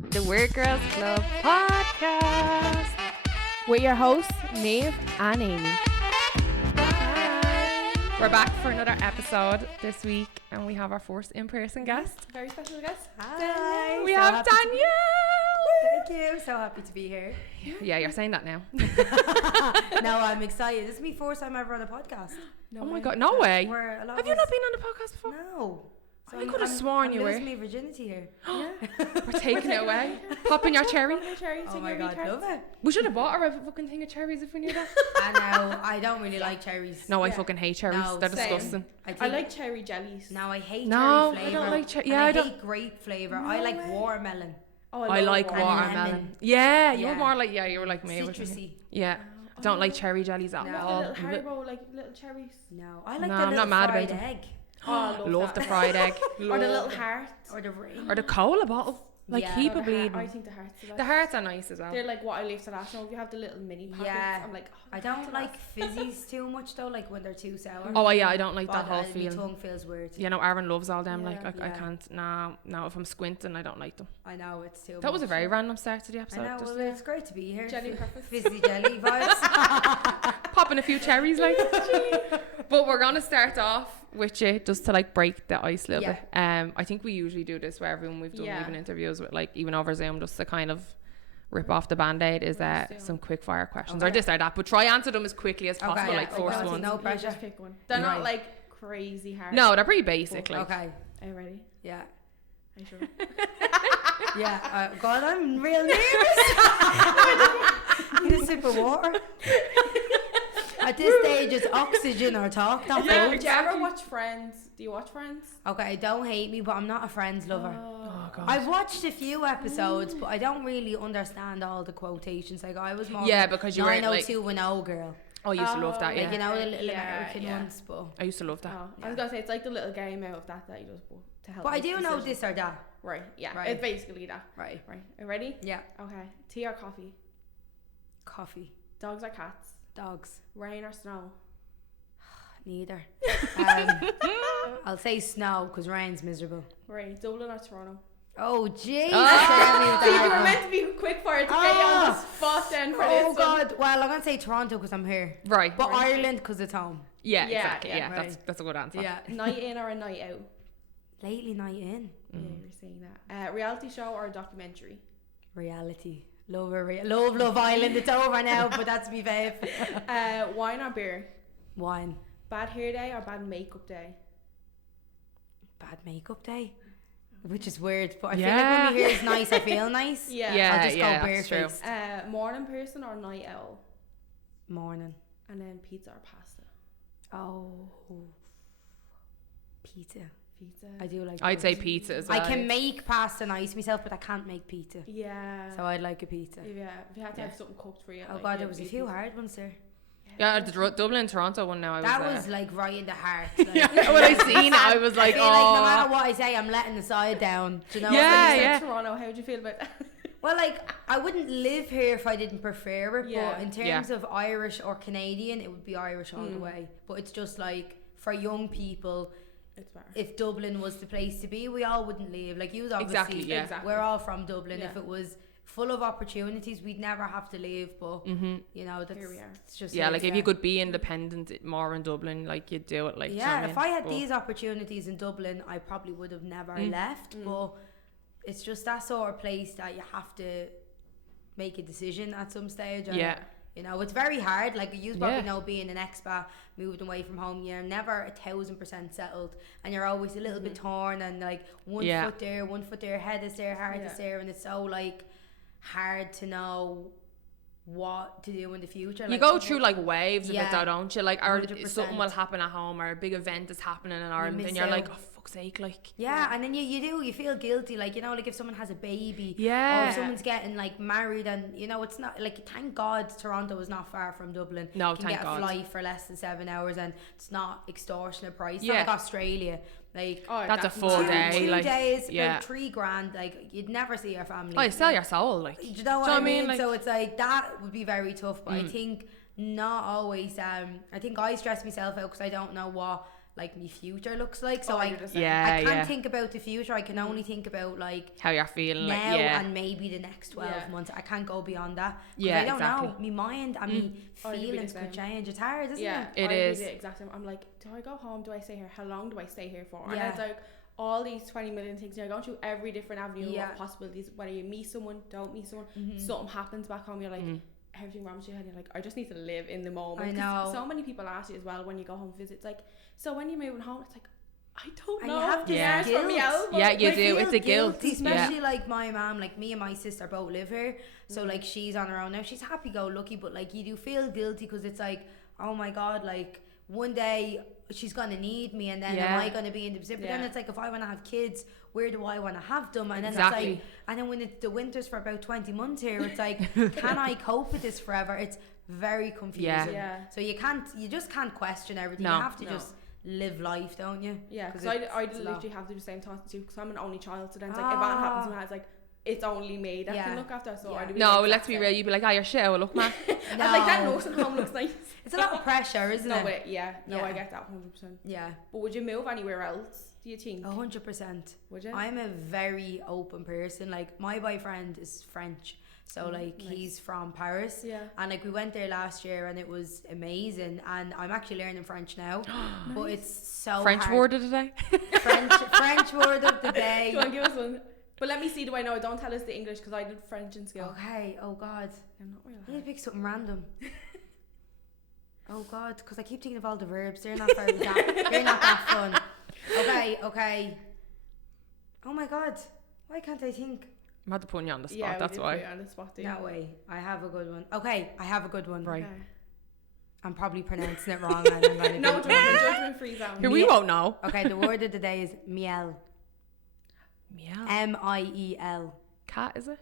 the Weird Girls Club podcast with your hosts, Niamh and Amy. We're back for another episode this week, and we have our first in-person guest. Very special guest. Hi. We So have happy Danielle. Thank you. So happy to be here. Yeah, you're saying that now. No, I'm excited. This is my first time ever on a podcast. Oh my god, no way. Where a lot Have of you us- not been on the podcast before? No. So I could have sworn I'm you were. losing my virginity here. We're taking it away. Popping your cherry. Oh my god, love it. We should have bought her a fucking thing of cherries if we knew that. I know. I don't really like cherries. No, I Yeah. fucking hate cherries. No, They're same. disgusting. I like cherry jellies. No, I hate No, cherry I flavour. don't like cherry. And Yeah, I I don't. hate grape flavour. I like watermelon. Oh, I like watermelon. watermelon. Lemon. Yeah, you were Yeah. more like you were like me. wasn't you? Citrusy. Yeah, I don't like cherry jellies at No. The all. little Haribo, like little cherries. No, I like No, the I'm little not mad fried about them. egg. Oh, Love the fried egg. Or the little heart. Or the ring. Or the cola bottle. Like Yeah. keep Or it the heart. bleeding. I think the hearts are like, The hearts are nice as well. they're like what I leave to last. If you have the little mini packets, Yeah. I'm like, oh, I don't like fizzies too much though, like when they're too sour. Oh yeah, I don't like that God, whole my feeling. tongue feels weird. You know, Aaron loves all them. Yeah. Like I Yeah. can't. No, if I'm squinting, I don't like them. I know, it's too That was a much. very random start to the I episode. know, Just well, it's great to be here. jelly peppers. Fizzy jelly vibes. popping a few cherries, like. But we're gonna start off with you just to like break the ice a little bit. I think we usually do this where everyone we've done Yeah. even interviews with, like even over Zoom, just to kind of rip off the band-aid is some quick fire questions or Okay. this or that, but try answer them as quickly as possible, Okay, like yeah, first okay. ones. No You pressure. just pick one. They're not Right. like crazy hard. No, they're pretty basic. Like Okay, Are you ready? yeah. Are you sure? Yeah, God, I'm real nervous. Need a sip of water. At this stage, it's oxygen or talk, not Yeah, food. Do you ever watch Friends? Do you watch Friends? Okay, don't hate me, but I'm not a Friends lover. oh god. I've watched a few episodes, but I don't really understand all the quotations. Like I was more Yeah, of a because you weren't, like- 90210 girl. I used to love that. Like, you Yeah, know, the little Yeah, American yeah. ones, but I used to love that. Oh, I was gonna say it's like the little game out of that you just to help. I make do know decisions. this or that. Right. Yeah. Right. It's basically that. Right. Right. Are you ready? Yeah. Okay. Tea or coffee? Coffee. Dogs or cats? Dogs. Rain or snow? Neither. I'll say snow because rain's miserable. Right. Dublin or Toronto? Oh, jeez. Oh. See, you were meant to be quick for it to get you on the spot then for this Oh, one. God. Well, I'm going to say Toronto because I'm here. Right. But Ireland because it's home. Yeah, Yeah, exactly. yeah, Yeah, right. that's a good answer. Yeah. Night in or a night out? Lately, night in. Yeah, you're saying that. Reality show or a documentary? Reality. Love Island. It's over now, but that's me fave. Wine or beer? Wine. Bad hair day or bad makeup day? Bad makeup day. Which is weird, but I Yeah. feel like when my hair is nice, I feel nice. Yeah. Yeah, I'll just yeah, go that's true. barefaced. Morning person or night owl? Morning. And then pizza or pasta? Oh. Pizza. Pizza. I do like I'd say those. pizza as I well. can make pasta nice myself, but I can't make pizza. Yeah. So I'd like a pizza. Yeah. If you had to Yeah. have something cooked for you. Oh like, God, yeah, there was a it'd few be hard ones there. Yeah, the Dublin Toronto one now. That was like right in the heart. Like, Yeah, when I seen it, I was like, I feel like no oh. matter what I say, I'm letting the side down. Do you know? Yeah, You said yeah. Toronto. How would you feel about that? Well, like I wouldn't live here if I didn't prefer it. Yeah. But in terms of Irish or Canadian, it would be Irish all the way. But it's just like for young people, It's better. if Dublin was the place to be, we all wouldn't leave. Like you obviously, Exactly, yeah. Exactly. we're all from Dublin. Yeah. If it was full of opportunities, we'd never have to leave. But you know, that's Here we are. it's just Yeah, it, like if you could be independent more in Dublin, like you'd do it. Like, do you know yeah, what if I had But- these opportunities in Dublin, I probably would have never left. But it's just that sort of place that you have to make a decision at some stage. And, Yeah. you know, it's very hard. Like you probably Yeah. know, being an expat, moving away from home, you're never 1,000% settled, and you're always a little bit torn, and like one Yeah. foot there, head is there, heart is Yeah. there, and it's so like hard to know what to do in the future. You Like, go through like waves of it Yeah. though, don't you? Like, or 100%. something will happen at home, or a big event is happening in Ireland, miss and you're like, out. oh fuck's sake, like. Yeah, and then you feel guilty, like, you know, like if someone has a baby, or Yeah. if someone's getting like married, and you know, it's not like, thank God Toronto is not far from Dublin. No, you can thank get God. a flight for less than 7 hours, and it's not extortionate price. It's Yeah. not like Australia, like Oh, That's a definitely. full two, day, two like, days, yeah. about $3,000. Like you'd never see your family. Oh, you sell your soul, like. Do you know what Do you I know what I mean? mean? Like- So it's like that would be very tough, but I think not always. I think I stress myself out because I don't know what like my future looks like. So I 100%. can't think about the future. I can only think about like how you're feeling now like, and maybe the next 12 months. I can't go beyond that. Yeah, I don't exactly. know. My mind and my feelings could change. It's hard, isn't it? It is. The exact same. I'm like, do I go home? Do I stay here? How long do I stay here for? Yeah. And it's like all these 20 million things. You're going through every different avenue of possibilities. Whether you meet someone, don't meet someone, something happens back home. You're like, everything wrong with your head. You're like, I just need to live in the moment. I know. So many people ask you as well when you go home visit. It's like, so when you're moving home, it's like, I don't And know. you have this guilt. From the elbow. Yeah, you I do. feel It's a guilt. guilty, especially like my mom, like me and my sister both live here, so like she's on her own now. She's happy-go-lucky, but like you do feel guilty because it's like, oh my god, like one day she's gonna need me, and then am I gonna be in the position? But then it's like, if I want to have kids, where do I want to have them? And then it's like, and then when it's the winters for about 20 months here, it's like, can I cope with this forever? It's very confusing. So you just can't question everything. You have to just live life, don't you? Yeah, because I literally have to do the same thoughts too, because I'm an only child, so then it's like, if that happens to me, it's like, it's only me that can look after, so I do. No, let's be real, you'd be like, your shit, oh look, man. No. I'm like, that nursing home looks nice. It's a lot of pressure, isn't it? I get that 100%. Yeah. But would you move anywhere else, do you think? 100%. Would you? I'm a very open person. Like, my boyfriend is French, so like he's from Paris, and like we went there last year and it was amazing, and I'm actually learning French now. But it's so French hard. word of the day. French word of the day. Go on, give us one. But let me see, do I know? Don't tell us the English, because I did French in school. Okay, oh god, I'm not real. I need to pick something random. Oh god, because I keep thinking of all the verbs. They're not very they're not that fun. Okay. Oh my god, why can't I think? I'm had to put you on the spot, that's why. Put you on the spot, dude. No way, I have a good one. Okay, I have a good one. Right. Okay. I'm probably pronouncing it wrong. And I'm gonna No, judgment free zone. Here, we won't know. Okay, the word of the day is miel. Miel. M-I-E-L. Cat, is it?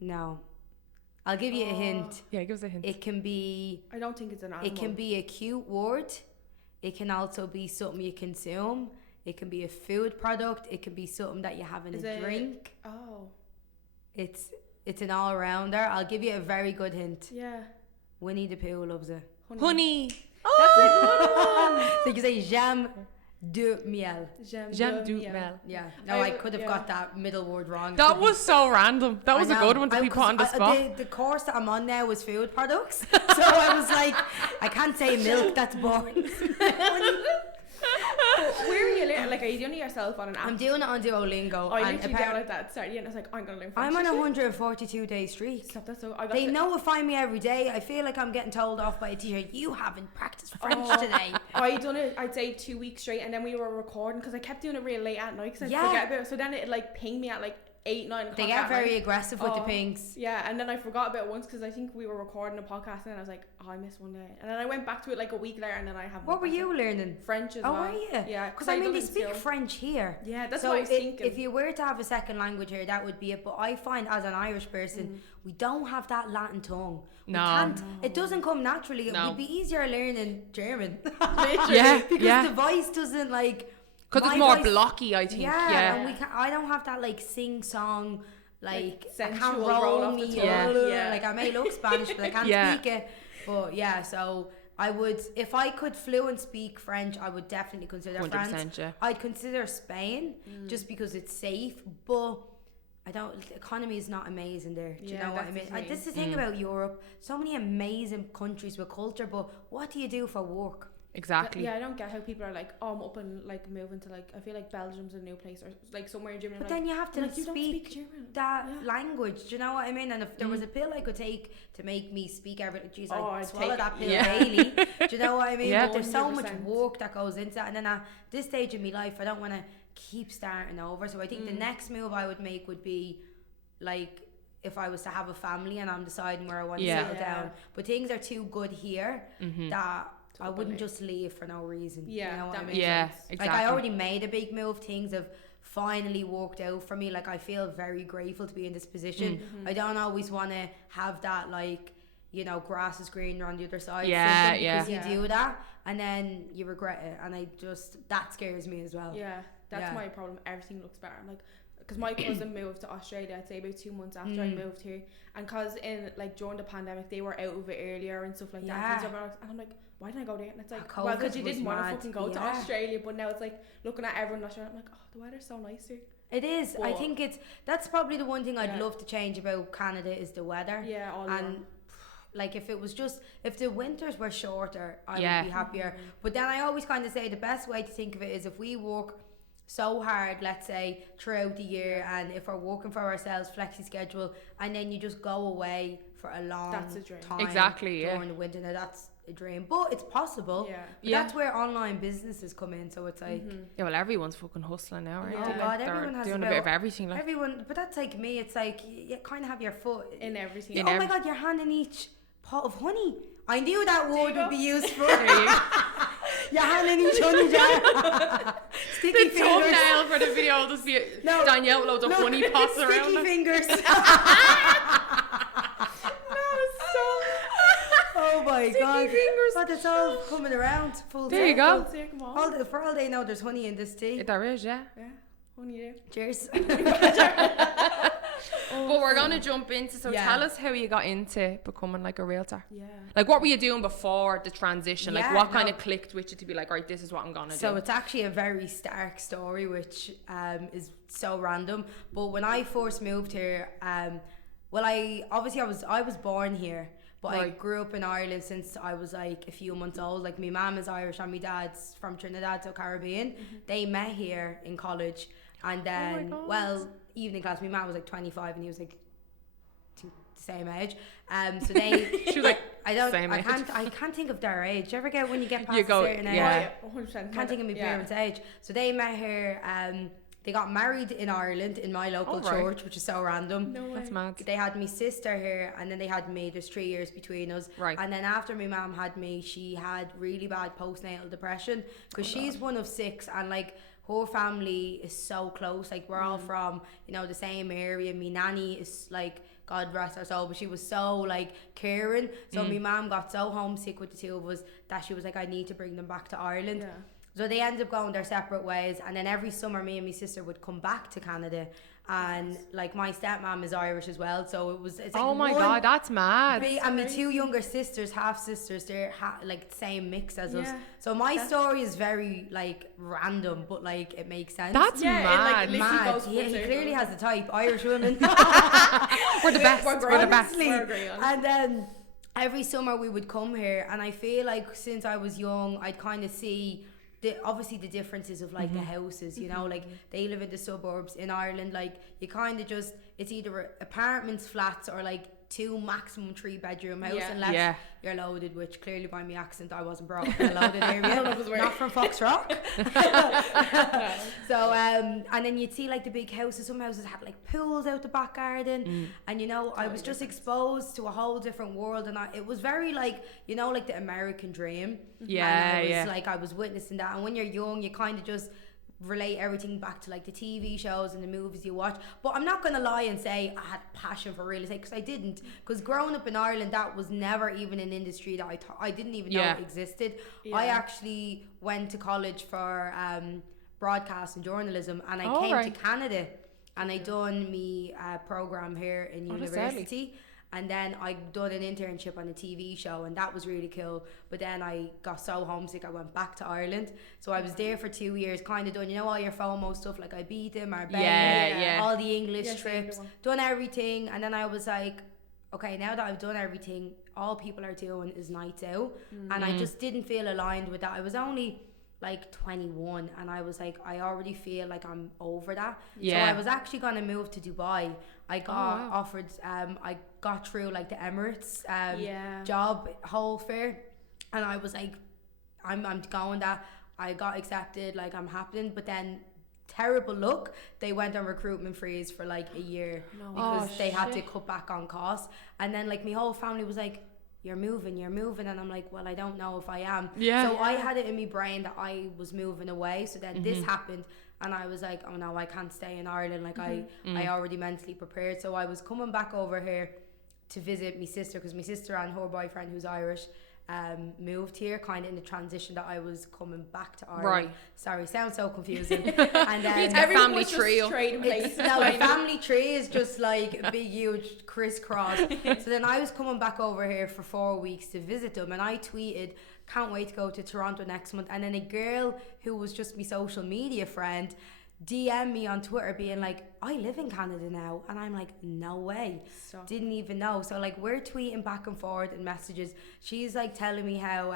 No. I'll give you a hint. Yeah, give us a hint. It can be... I don't think it's an animal. It can be a cute word. It can also be something you consume. It can be a food product. It can be something that you have in a drink. Oh. It's an all-rounder. I'll give you a very good hint. Yeah. Winnie the Pooh loves it. Honey. That's a good one. So you can say jam de miel. Jam du miel. Yeah. No, I could have got that middle word wrong. That was so random. That was a good one to be put on the spot. The course that I'm on now is food products. So I was like, I can't say milk, that's boring. Where are you learning? Like, are you doing it yourself on an app? I'm doing it on Duolingo. I literally downloaded that started, and I was like, I'm gonna learn French. I'm on a 142-day streak. Stop, that's so, They notify me every day. I feel like I'm getting told off by a teacher, you haven't practiced French today. I done it, I'd say 2 weeks straight, and then we were recording because I kept doing it real late at night because I forget about it. So then it like pinged me at like 8, 9 o'clock. They get very aggressive with the pings. Yeah, and then I forgot about it once because I think we were recording a podcast, and I was like, oh, I missed one day. And then I went back to it like a week later, and then I haven't. What were you learning? French as well. Oh, were you? Yeah, because I mean, they speak French here. Yeah, that's what I was thinking. If you were to have a second language here, that would be it. But I find, as an Irish person, we don't have that Latin tongue. We can't. It doesn't come naturally. It would be easier learning German. Because the voice doesn't like. Because it's more blocky, I think. Yeah, and I don't have that like sing-song. Like I can't roll off the tongue. Like I may look Spanish, but I can't speak it. But yeah, so I would, if I could fluent speak French, I would definitely consider France. Yeah. I'd consider Spain just because it's safe, but the economy is not amazing there. Do you know what I mean? This is the thing about Europe. So many amazing countries with culture, but what do you do for work? Exactly. Yeah, I don't get how people are like, oh, I'm up and like moving to like, I feel like Belgium's a new place or like somewhere in Germany. But then you have to like, speak that language. Do you know what I mean? And if there was a pill I could take to make me speak everything, geez, I'd swallow that pill daily. Do you know what I mean? Yeah, but there's so much work that goes into that. And then at this stage in my life, I don't want to keep starting over. So I think the next move I would make would be like, if I was to have a family and I'm deciding where I want to settle down. But things are too good here that I wouldn't just leave for no reason. Yeah, you know what I mean? Yeah, exactly. Like I already made a big move. Things have finally worked out for me. Like I feel very grateful to be in this position. I don't always want to have that like, you know, grass is greener on the other side. Because you do that and then you regret it. And that scares me as well. Yeah, that's my problem. Everything looks better. I'm like, because my cousin moved to Australia, I'd say about 2 months after I moved here, and because in like during the pandemic they were out of it earlier and stuff like that, and I'm like, why didn't I go there? And it's like, well, because you didn't want to fucking go to Australia, but now it's like looking at everyone in Australia, I'm like, oh, the weather's so nice here. It is. But I think that's probably the one thing I'd love to change about Canada is the weather. Yeah, all and like if the winters were shorter, I would be happier. But then I always kind of say the best way to think of it is if we work so hard, let's say throughout the year, and if we're working for ourselves, flexi schedule, and then you just go away for a long time during the winter. Now that's a dream, but it's possible. But that's where online businesses come in, so it's like yeah, well, everyone's fucking hustling now, right? Oh god, everyone has doing a bit of everything, like everyone. But that's like me, it's like you kind of have your foot in everything. Oh my god, your hand in each pot of honey. I knew that word would be useful. Your hand in each honey jar. Sticky fingers. The thumbnail for the video will just be Danielle with loads of honey pots around. Sticky fingers. Oh my god! But it's all coming around full. There you go. For all they know, there's honey in this tea. There is, yeah. Honey there. Cheers. But we're gonna jump into. So tell us how you got into becoming like a realtor. Yeah. Like, what were you doing before the transition? Like, what kind of clicked with you to be like, right, this is what I'm gonna do? So it's actually a very stark story, which is so random. But when I first moved here, well, I was born here. But I grew up in Ireland since I was like a few months old. Like my mum is Irish and my dad's from Trinidad, so Caribbean. They met here in college, and then evening class. My mum was like 25 and he was like the same age. So they she was like I can't think of their age. Do you ever get when you get past a certain age? Yeah, 100%. Can't think of my parents' age. So they met here. They got married in Ireland in my local church, which is so random. No way. That's mad. They had my sister here, and then they had me. There's 3 years between us. Right. And then after my mum had me, she had really bad postnatal depression because she's one of 6, and like her family is so close. Like we're all from the same area. My nanny is like, God rest her soul, but she was so like caring. So my mum got so homesick with the two of us that she was like, I need to bring them back to Ireland. Yeah. So they ended up going their separate ways, and then every summer me and my sister would come back to Canada, and like my stepmom is Irish as well, so it's like, oh my god, that's mad. And my 2 younger sisters, half sisters, they're like the same mix as us. So my story is very like random, but like it makes sense. That's mad. It, like, mad. He clearly has the type. Irish women. We're the best. We're the best. And then every summer we would come here, and I feel like since I was young, I'd kind of see obviously the differences of like the houses, like they live in the suburbs in Ireland, like you kind of just, it's either apartments, flats, or like 2 maximum 3 bedroom house, unless you're loaded, which clearly by my accent I wasn't brought up in a loaded area. Not from Foxrock. So and then you'd see like the big houses. Some houses had like pools out the back garden, and I was just exposed to a whole different world, and it was very like like the American dream. I was witnessing that, and when you're young you kind of just relate everything back to like the TV shows and the movies you watch. But I'm not gonna lie and say I had passion for real estate, because I didn't. Because growing up in Ireland, that was never even an industry that I didn't even know existed. I actually went to college for broadcast and journalism, and I came to Canada, and I done me program here in university. And then I done an internship on a TV show, and that was really cool. But then I got so homesick, I went back to Ireland. So I was there for 2 years, kind of done, all your FOMO stuff, like I beat them, Marbella, all the English trips, done everything. And then I was like, okay, now that I've done everything, all people are doing is nights out. And I just didn't feel aligned with that. I was only like 21, and I was like, I already feel like I'm over that. So I was actually going to move to Dubai. I got offered, I got through like the Emirates job whole fair, and I was like, I'm going that. I got accepted, like I'm happening. But then terrible luck, they went on recruitment freeze for like a year because they had to cut back on costs. And then like my whole family was like, you're moving, and I'm like, well, I don't know if I am. So I had it in my brain that I was moving away. So then this happened, and I was like, oh no, I can't stay in Ireland. Like I already mentally prepared. So I was coming back over here to visit my sister, because my sister and her boyfriend, who's Irish, moved here, kind of in the transition that I was coming back to Ireland. Right. Sorry, sounds so confusing. And everyone family tree. The family tree is just like a big huge crisscross. So then I was coming back over here for 4 weeks to visit them, and I tweeted, can't wait to go to Toronto next month. And then a girl who was just my social media friend DM me on Twitter being like, I live in Canada now. And I'm like, no way. Stop. Didn't even know. So like we're tweeting back and forth and messages. She's like telling me how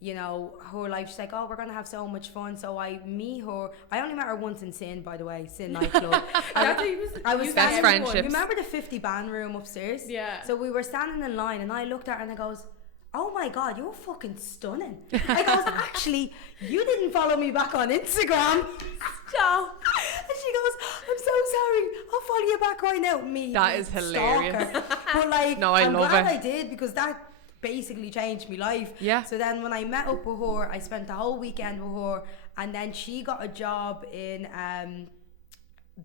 you know, her life, she's like, oh, we're gonna have so much fun. So I only met her once in Sin, by the way, Sin nightclub. I was best friendships. You remember the 50 band room upstairs? Yeah. So we were standing in line and I looked at her and I goes, oh my God, you're fucking stunning. I goes, actually, you didn't follow me back on Instagram. No. And she goes, I'm so sorry, I'll follow you back right now. Me, that is hilarious. But like, no, I'm glad I did, because that basically changed my life. Yeah. So then when I met up with her, I spent the whole weekend with her, and then she got a job in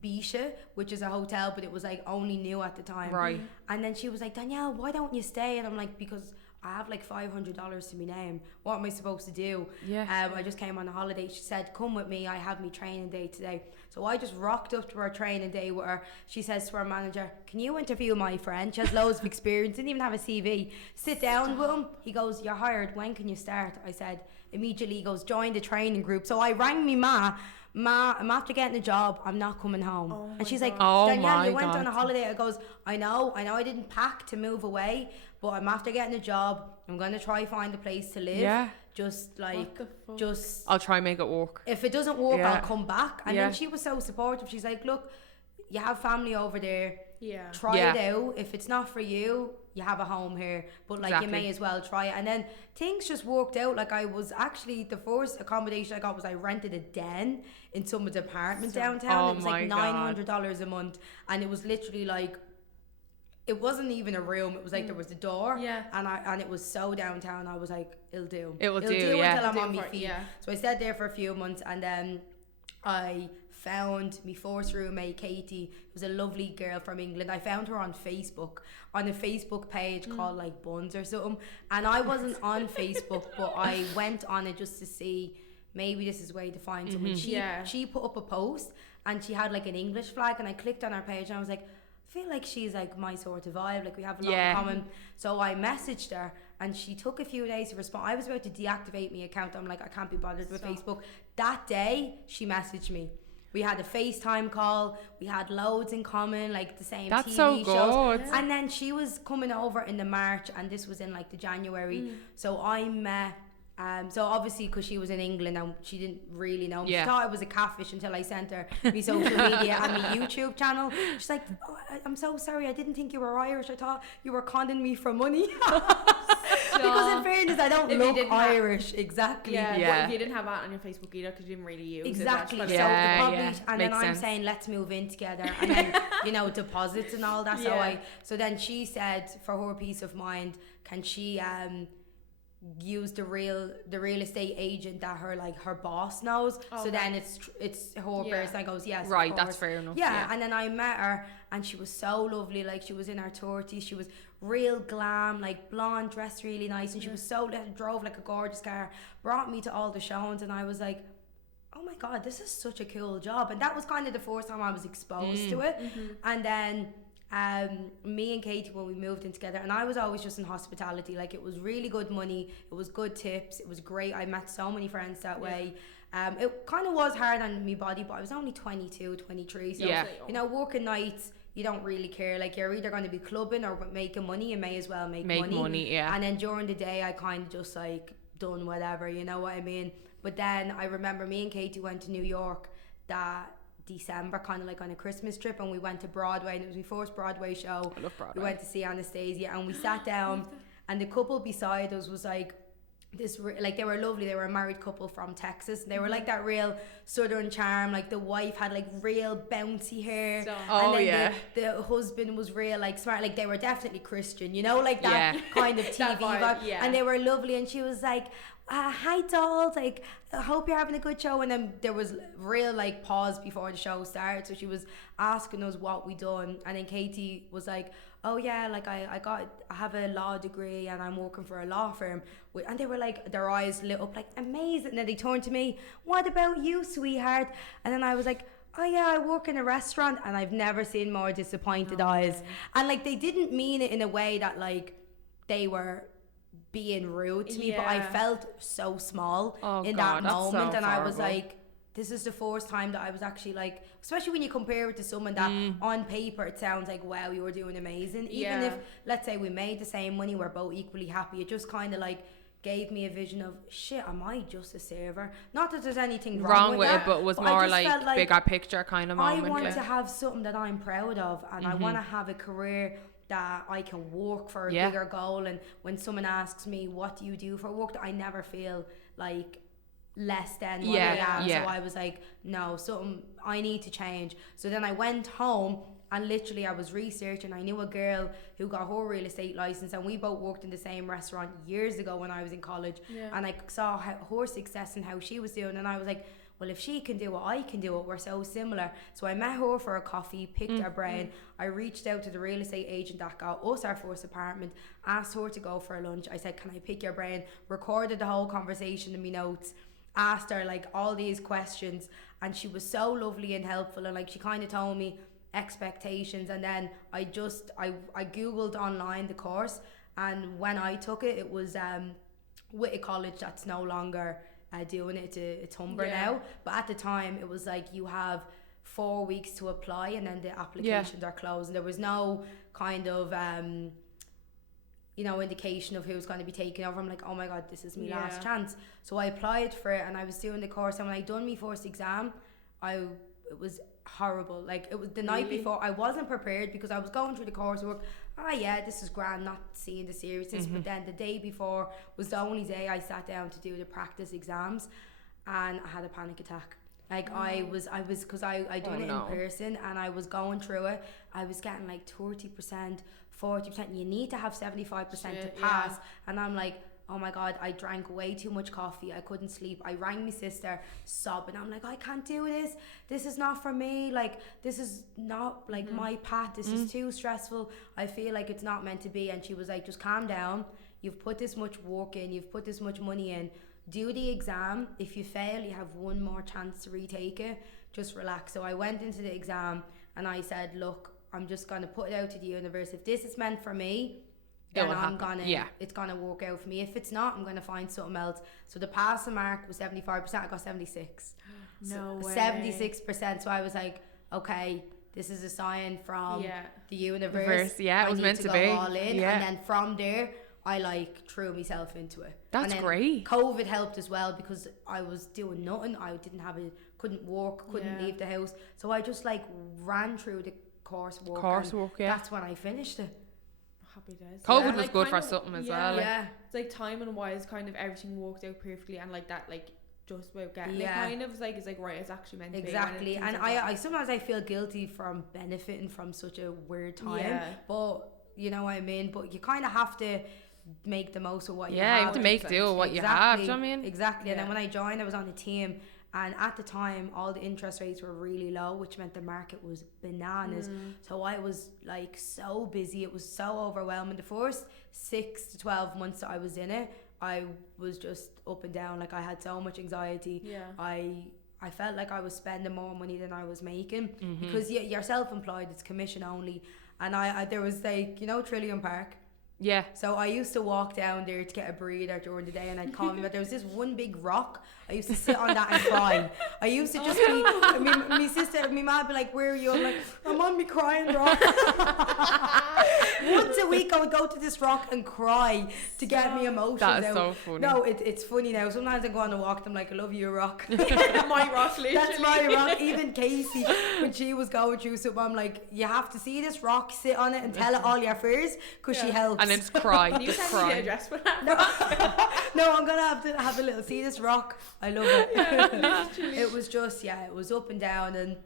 Bisha, which is a hotel, but it was like only new at the time. Right. And then she was like, Danielle, why don't you stay? And I'm like, because I have like $500 to my name. What am I supposed to do? Yeah. I just came on a holiday. She said, come with me. I have my training day today. So I just rocked up to her training day with her. She says to her manager, can you interview my friend? She has loads of experience, didn't even have a CV. Sit down with him. He goes, you're hired. When can you start? I said, immediately. He goes, join the training group. So I rang me ma, I'm after getting a job, I'm not coming home. And she's like, Danielle, you went on a holiday. I goes, I know I didn't pack to move away, but I'm after getting a job. I'm going to try find a place to live. Yeah. Just like, just... I'll try and make it work. If it doesn't work, I'll come back. And then she was so supportive. She's like, look, you have family over there. Yeah. Try it out. If it's not for you, you have a home here. But like, you may as well try it. And then things just worked out. Like I was actually, the first accommodation I got was I rented a den in someone's apartment downtown. It was like $900 a month. And it was literally like, it wasn't even a room. It was like there was a door. Yeah. And it was so downtown. I was like, it'll do. It'll do until I'm on my feet. Yeah. So I stayed there for a few months, and then I found my first roommate, Katie. It was a lovely girl from England. I found her on Facebook, on a Facebook page called like Buns or something. And I wasn't on Facebook, but I went on it just to see maybe this is a way to find someone. She put up a post and she had like an English flag, and I clicked on her page and I was like, I feel like she's like my sort of vibe, like we have a lot in common. So I messaged her and she took a few days to respond. I was about to deactivate my account. I'm like, I can't be bothered with Facebook. That day she messaged me. We had a FaceTime call. We had loads in common, like the same TV so shows. Good. And then she was coming over in the March, and this was in like the January. So I met so obviously because she was in England and she didn't really know me. She thought I was a catfish until I sent her my social media and my YouTube channel. She's like, oh, I'm so sorry, I didn't think you were Irish, I thought you were conning me for money. Because in fairness, I don't look Irish. Exactly. Yeah. If you didn't have that on your Facebook either because you didn't really use exactly. it. So and then I'm saying let's move in together, and then you know, deposits and all that. So then she said, for her peace of mind, can she use the real estate agent that her boss knows. So then it's her person. I goes, yes, right, that's fair enough. And then I met her and she was so lovely. Like she was in her 30s, she was real glam, like blonde, dressed really nice, and she was so drove like a gorgeous car, brought me to all the showings, and I was like, oh my God, this is such a cool job. And that was kind of the first time I was exposed to it. And then me and Katie, when we moved in together, and I was always just in hospitality, like it was really good money, it was good tips, it was great. I met so many friends that way. It kind of was hard on me body, but I was only 22, 23, so you know, working nights, you don't really care. Like you're either going to be clubbing or making money, you may as well make money. And then during the day I kind of just like done whatever, you know what I mean. But then I remember me and Katie went to New York that December, kind of like on a Christmas trip, and we went to Broadway, and it was my first Broadway show. I love Broadway. We went to see Anastasia, and we sat down and the couple beside us was like this, like they were lovely. They were a married couple from Texas. They were like that real southern charm. Like the wife had like real bouncy hair, and then the husband was real like smart. Like they were definitely Christian, you know, like that kind of TV vibe. And they were lovely, and she was like, hi dolls, like I hope you're having a good show. And then there was real like pause before the show started, so she was asking us what we done, and then Katie was like, oh yeah, like I have a law degree and I'm working for a law firm. And they were like, their eyes lit up like, amazing. And then they turned to me, what about you, sweetheart? And then I was like, oh yeah, I work in a restaurant. And I've never seen more disappointed eyes. And like, they didn't mean it in a way that like they were being rude to me, but I felt so small that moment. So and I was like, this is the first time that I was actually like, especially when you compare it to someone that on paper it sounds like, wow, you were doing amazing. Even if, let's say, we made the same money, we're both equally happy, it just kind of like gave me a vision of, shit, am I just a server? Not that there's anything wrong with it, but it was more like bigger picture kind of moment. I want to have something that I'm proud of, and I want to have a career that I can work for a bigger goal. And when someone asks me, what do you do for work, I never feel like less than what I am. So I was like, no, something, I need to change. So then I went home and literally I was researching. I knew a girl who got her real estate license, and we both worked in the same restaurant years ago when I was in college. And I saw her success and how she was doing, and I was like, well, if she can do it, I can do it. We're so similar. So I met her for a coffee, picked her brain. I reached out to the real estate agent that got us our first apartment, asked her to go for a lunch. I said, can I pick your brain? Recorded the whole conversation in my notes, asked her like all these questions, and she was so lovely and helpful. And like, she kind of told me expectations, and then I googled online the course, and when I took it, it was with a college that's no longer doing it. It's Humber now, but at the time it was like, you have 4 weeks to apply and then the applications are closed, and there was no kind of indication of who's going to be taking over. I'm like, oh my god, this is my last chance. So I applied for it, and I was doing the course, and when I done my first exam, it was horrible. Like, it was the night before, I wasn't prepared because I was going through the coursework. This is grand, not seeing the seriousness. But then the day before was the only day I sat down to do the practice exams, and I had a panic attack. Like, I was because I done it in person, and I was going through it. I was getting like 30%, 40%. You need to have 75% to pass. And I'm like, oh my god, I drank way too much coffee. I couldn't sleep. I rang my sister sobbing. I'm like, I can't do this. This is not for me. Like, this is not like my path. This is too stressful. I feel like it's not meant to be. And she was like, just calm down. You've put this much work in. You've put this much money in. Do the exam. If you fail, you have one more chance to retake it. Just relax. So I went into the exam and I said, look, I'm just going to put it out to the universe. If this is meant for me, then it's gonna work out for me. If it's not, I'm gonna find something else. So the passing mark was 75%. I got 76. No way. 76%. So I was like, okay, this is a sign from the universe. It was meant to be. All in. And then from there, I like threw myself into it. That's great. COVID helped as well because I was doing nothing. I couldn't work, couldn't leave the house. So I just like ran through the coursework. That's when I finished it. Happy days. COVID was good for something as well. It's like timing wise, kind of everything worked out perfectly, and like that, like just about getting it kind of it's like right, it's actually meant to be. Exactly. And I sometimes I feel guilty from benefiting from such a weird time. But you know what I mean? But you kind of have to make the most of what you have. Yeah, you have to make do with what you have. Do you know what I mean? Exactly. And then when I joined, I was on a team. And at the time, all the interest rates were really low, which meant the market was bananas. So I was like so busy. It was so overwhelming. The first 6 to 12 months that I was in it, I was just up and down. Like, I had so much anxiety. I felt like I was spending more money than I was making. Because you're self-employed, it's commission only. And I there was like, Trillium Park. Yeah. So I used to walk down there to get a breather during the day, and I'd call me, but there was this one big rock. I used to sit on that and cry. I used to just be, my sister, my mom would be like, where are you? I'm like, I'm on me crying rock. Once a week I would go to this rock and cry to get me emotions out. That is so funny. No, it's funny now. Sometimes I go on a walk and I'm like, I love you, rock. My rock, literally. That's my rock. Even Casey, when she was going through something, I'm like, you have to see this rock, sit on it and tell it all your fears, because she helps. And then just cry. Can you just send me cry. the address for that? No, I'm gonna have to have a little see this rock. I love it. It was just it was up and down, and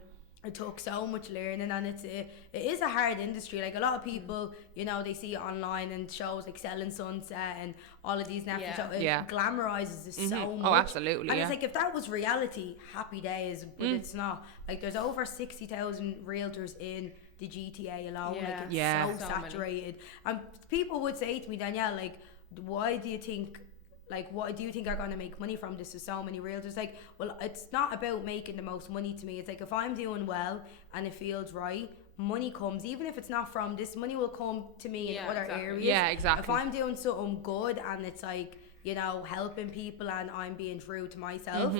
it took so much learning, and it is a hard industry. Like a lot of people, you know, they see it online and shows like Selling Sunset and all of these Netflix shows. It glamorizes it so much. Oh, absolutely. And it's like, if that was reality, happy days, but it's not. Like there's over 60,000 realtors in the GTA alone. Like it's so saturated. And people would say to me, Danielle, like, why do you think, like, what do you think are going to make money from this? There's so many realtors. Like, well, it's not about making the most money to me. It's like, if I'm doing well and it feels right, money comes. Even if it's not from this, money will come to me in other areas. Yeah, exactly. If I'm doing something good and it's like, you know, helping people and I'm being true to myself,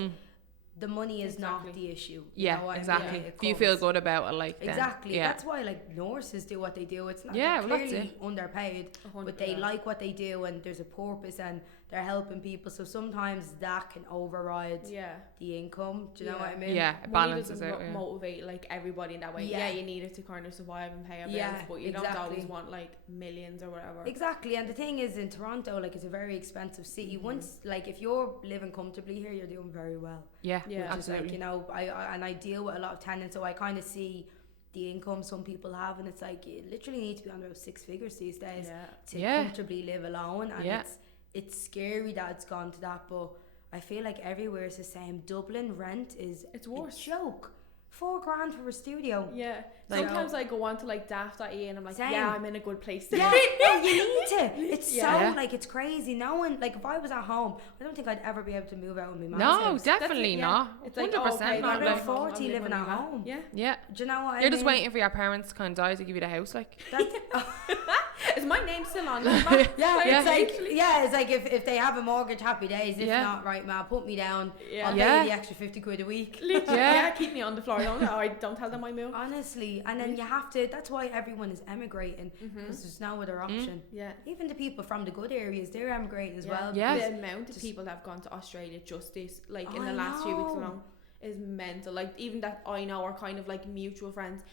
the money is not the issue. You know what I mean? If you feel good about it, like, exactly. Then, that's why like nurses do what they do. It's not they're clearly underpaid, but they like what they do, and there's a purpose, and they're helping people. So sometimes that can override the income. Do you know what I mean? Yeah, it balances out. Yeah. Motivate like everybody in that way. Yeah, you need it to kind of survive and pay our bills, but you don't always want like millions or whatever. Exactly. And the thing is, in Toronto, like, it's a very expensive city. Once, like, if you're living comfortably here, you're doing very well. Yeah, which is like, you know, I deal with a lot of tenants, so I kind of see the income some people have, and it's like, you literally need to be on about 6 figures these days to comfortably live alone. And it's scary that it's gone to that, but I feel like everywhere is the same. Dublin rent is it's worse. A joke. $4,000 for a studio. Yeah. Like, sometimes I go on to like daft.ie and I'm like, I'm in a good place. Yeah, no, you need to. It's so like, it's crazy. No one, like, if I was at home, I don't think I'd ever be able to move out with my mom's house. Definitely not. It's like 100% not. I'm 40 living at home. Yeah. Do you know what I mean? You're just waiting for your parents to kind of die to give you the house, like. Is my name still on? It's like if they have a mortgage, happy days. If not, right, ma, put me down. I'll pay the extra 50 quid a week. Keep me on the floor. Don't tell them I moved. Honestly, and then you have to. That's why everyone is emigrating, because there's no other option. Even the people from the good areas, they're emigrating as well. The amount of people that have gone to Australia just this, like, in the last few weeks alone, is mental. Like, even that I know are kind of like mutual friends.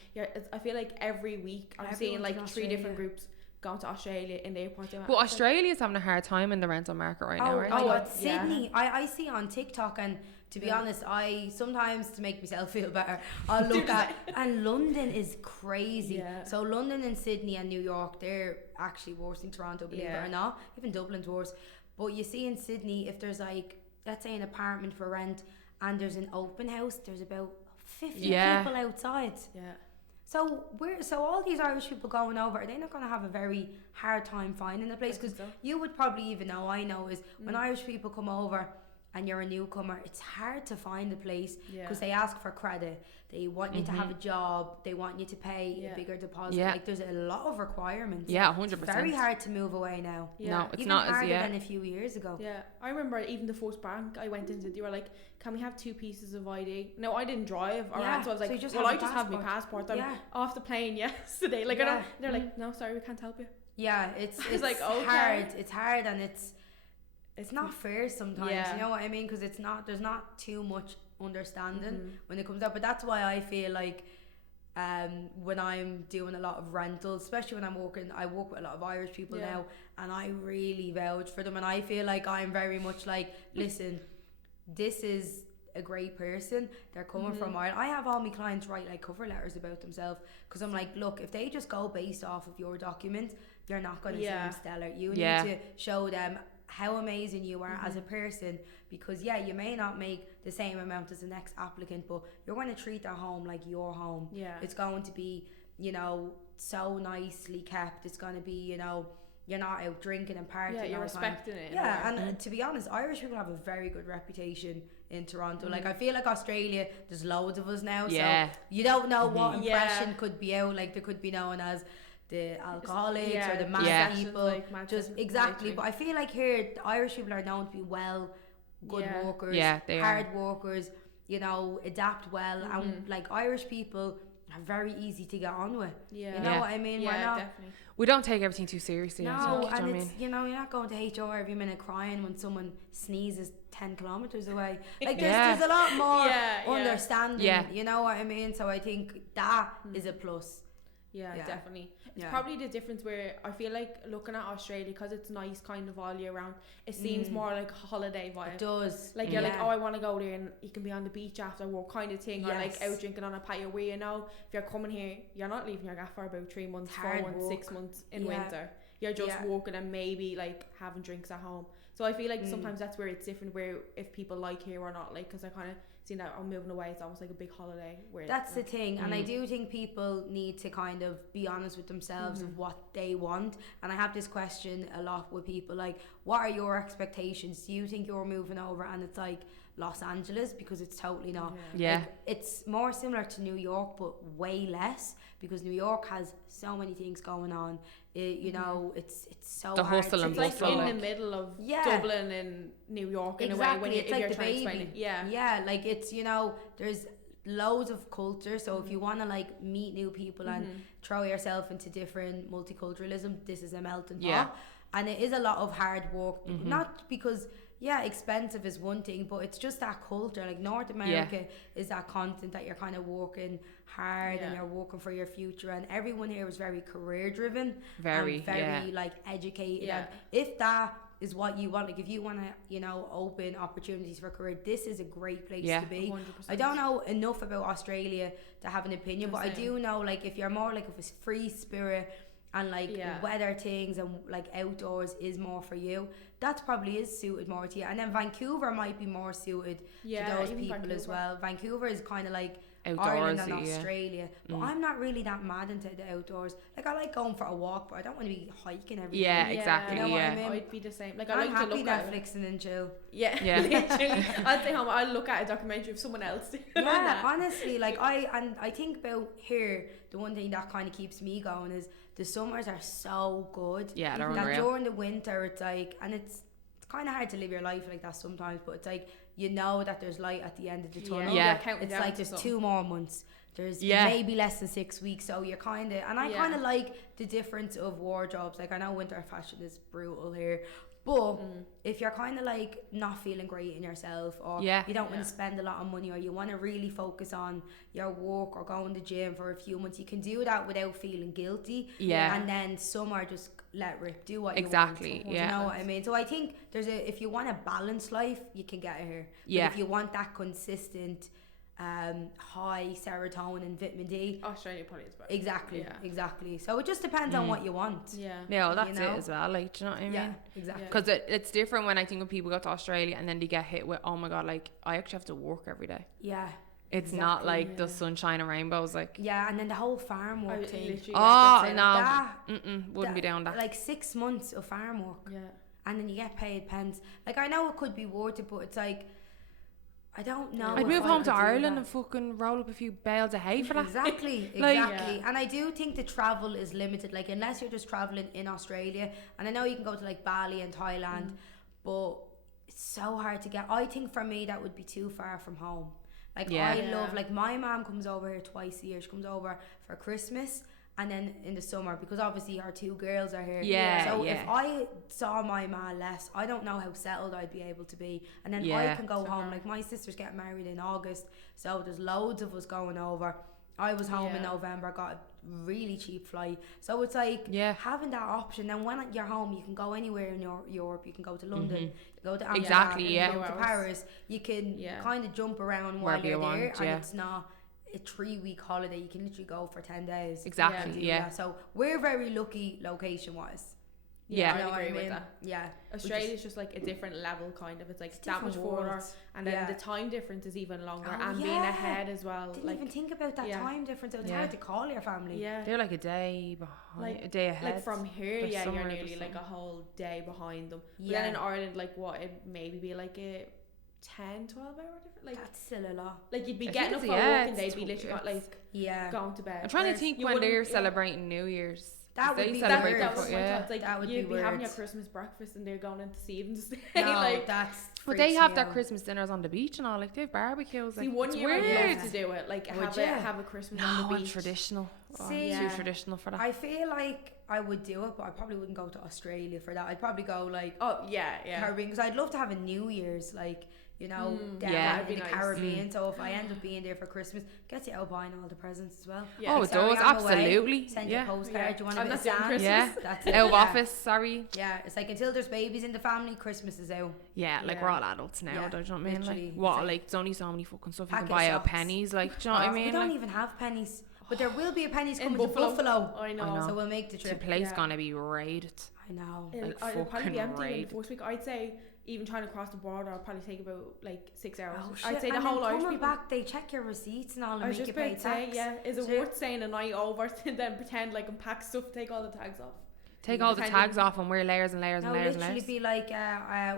I feel like every week I'm seeing like 3 different groups going to Australia in the airport. But Australia's having a hard time in the rental market right now, right? Sydney. I see on TikTok, and to be honest, I sometimes, to make myself feel better, I'll look at, and London is crazy. So London and Sydney and New York, they're actually worse than Toronto, believe it or not. Even Dublin's worse. But you see in Sydney, if there's like, let's say an apartment for rent and there's an open house, there's about 50 people outside. So all these Irish people going over, are they not going to have a very hard time finding a place? Because you would probably even know, I know, is when Irish people come over and you're a newcomer, it's hard to find a place because they ask for credit. They want you to have a job. They want you to pay a bigger deposit. Like, there's a lot of requirements. 100%. It's very hard to move away now. No, it's even not harder as than a few years ago. I remember even the first bank I went into, they were like, can we have 2 pieces of ID? No, I didn't drive so I was like, so I just have my passport. I'm off the plane yesterday. Like, they're like, no, sorry, we can't help you. It's like, hard. It's hard, and it's not fair sometimes. You know what I mean? Because there's not too much understanding when it comes out. But that's why I feel like when I'm doing a lot of rentals, especially when I work with a lot of Irish people now, and I really vouch for them, and I feel like I'm very much like, listen, this is a great person, they're coming from Ireland. I have all my clients write like cover letters about themselves, because I'm like, look, if they just go based off of your documents, you're not going to seem stellar. You need to show them how amazing you are as a person, because you may not make the same amount as the next applicant, but you're going to treat their home like your home. It's going to be, you know, so nicely kept. It's going to be, you know, you're not out drinking and partying. You're respecting it. And to be honest, Irish people have a very good reputation in Toronto. Like, I feel like Australia, there's loads of us now, so you don't know what impression could be out. Like, there could be known as the alcoholics or the mad people, like just exactly. But I feel like here, the Irish people are known to be good workers, hard workers, you know, adapt well, and like, Irish people are very easy to get on with. You know what I mean? We're not, definitely. We don't take everything too seriously. No, and it's, you know, you're not going to HR every minute crying when someone sneezes 10 kilometers away. Like, there's a lot more understanding. You know what I mean? So I think that is a plus. Yeah, definitely. It's Yeah. probably the difference where I feel like looking at Australia, because it's nice kind of all year round, it seems more like a holiday vibe. It does. Like you're like, oh, I want to go there, and you can be on the beach after work kind of thing, or like out drinking on a patio, where you know if you're coming here, you're not leaving your gaff for about 3 months, 4 months, 6 months in winter. You're just walking and maybe like having drinks at home. So I feel like sometimes that's where it's different, where if people like here or not, like, because I kind of seen that I'm moving away, it's almost like a big holiday. Where that's the thing, and I do think people need to kind of be honest with themselves of what they want. And I have this question a lot with people, like, what are your expectations? Do you think you're moving over and it's like Los Angeles? Because it's totally not. Like, it's more similar to New York, but way less, because New York has so many things going on. You know, it's so the hard hustle and to bustle, like in the middle of Dublin and New York in a way, when it's if like you're the trying to explain baby. it. Like it's, you know, there's loads of culture, so if you want to like meet new people and throw yourself into different multiculturalism, this is a melting pot. And it is a lot of hard work, not because expensive is one thing, but it's just that culture. Like North America is that continent that you're kind of working hard and you're working for your future, and everyone here is very career driven, very like educated. And if that is what you want, like if you want to, you know, open opportunities for career, this is a great place to be. 100%. I don't know enough about Australia to have an opinion, but I do know, like, if you're more like of a free spirit and like weather things and like outdoors is more for you, that probably is suited more to you. And then Vancouver might be more suited to those people as well. Vancouver is kind of like Ireland and Australia, but I'm not really that mad into the outdoors. Like, I like going for a walk, but I don't want to be hiking every day. Exactly. You know what I mean? I'd be the same. Like, I'm I like happy to look Netflixing and chill. Literally. I'd say I'll look at a documentary of someone else doing that. Honestly, like I think about here, the one thing that kind of keeps me going is the summers are so good. Yeah, they're that unreal. during the winter, it's like, and it's kind of hard to live your life like that sometimes, but it's like, you know that there's light at the end of the tunnel. It's like there's 2 more months. There's maybe less than 6 weeks, so you're kind of, and I kind of like the difference of wardrobes. Like, I know winter fashion is brutal here, but if you're kind of like not feeling great in yourself, or you don't want to spend a lot of money, or you want to really focus on your work or going to the gym for a few months, you can do that without feeling guilty. And then summer, just let rip, do what you want. You know what I mean? So I think if you want a balanced life, you can get it here. But if you want that consistent high serotonin, vitamin D, Australia probably is better. Exactly. So it just depends on what you want. That's it as well, like, do you know what I mean? Exactly. Because it's different when I think when people go to Australia and then they get hit with, oh my god, like, I actually have to work every day. It's not like the sunshine and rainbows, like. And then the whole farm work thing. Wouldn't be down that. Like 6 months of farm work. And then you get paid pence. Like, I know it could be worth it, but it's like, I don't know. I'd move home to Ireland and fucking roll up a few bales of hay for that. Exactly. And I do think the travel is limited. Like, unless you're just traveling in Australia, and I know you can go to like Bali and Thailand, but it's so hard to get. I think for me that would be too far from home. Like, I love, like, my mom comes over here twice a year. She comes over for Christmas and then in the summer, because obviously our 2 girls are here. So if I saw my ma less, I don't know how settled I'd be able to be. And then I can go home. Like, my sister's getting married in August, so there's loads of us going over. I was home in November, got a really cheap flight. So it's like having that option. Then when you're home, you can go anywhere in Europe. You can go to London, you can go to Amsterdam, you can go to Paris. You can kind of jump around while you're there, and it's not a 3-week holiday. You can literally go for 10 days. So we're very lucky location wise. I agree with that. Australia's just like a different level, kind of. It's like that much further, and then the time difference is even longer, and being ahead as well. Didn't even think about that time difference. It's hard to call your family. They're like a day behind, like, a day ahead. Like from here, you're nearly like a whole day behind them. But then in Ireland, like, what, it maybe be like a 10-12 hour difference. Like, that's still a lot. Like, you'd be getting up for work and they'd be literally going to bed. I'm trying to think when they're celebrating New Year's. That would be that weird. Was my thoughts. Like, that would you'd be weird. having your Christmas breakfast and they're going into sea and just no, like, that's. But they have their Christmas dinners on the beach and all. Like, they have barbecues. See, like, one year weird. I'd love to do it. Like, have a Christmas on the beach. Traditional. See, too traditional for that. I feel like I would do it, but I probably wouldn't go to Australia for that. I'd probably go like Caribbean, because I'd love to have a New Year's, like, you know, down in the Caribbean. So if I end up being there for Christmas, gets you out buying all the presents as well. Yeah. Oh, it does, absolutely. Send you a postcard. Do you want a bit of Christmas? Yeah. That's it. Out of office, sorry. Yeah, it's like until there's babies in the family, Christmas is out. Yeah, like we're all adults now, don't you know what I mean? Literally. Like there's only so many fucking stuff you can buy out pennies, like, do you know what I mean? We don't even have pennies. But there will be a pennies coming to Buffalo. Buffalo. I know. So we'll make the trip. The place gonna be raided. I know. It'll probably be empty in the first week. I'd say even trying to cross the border, I'll probably take about like 6 hours. Oh, I'd say and the whole Irish people. back, they check your receipts and all and make you pay tax. Is it worth staying a night over to then pretend like and pack stuff, take all the tags off? Take all the tags off and wear layers and layers and layers and layers. Literally be like,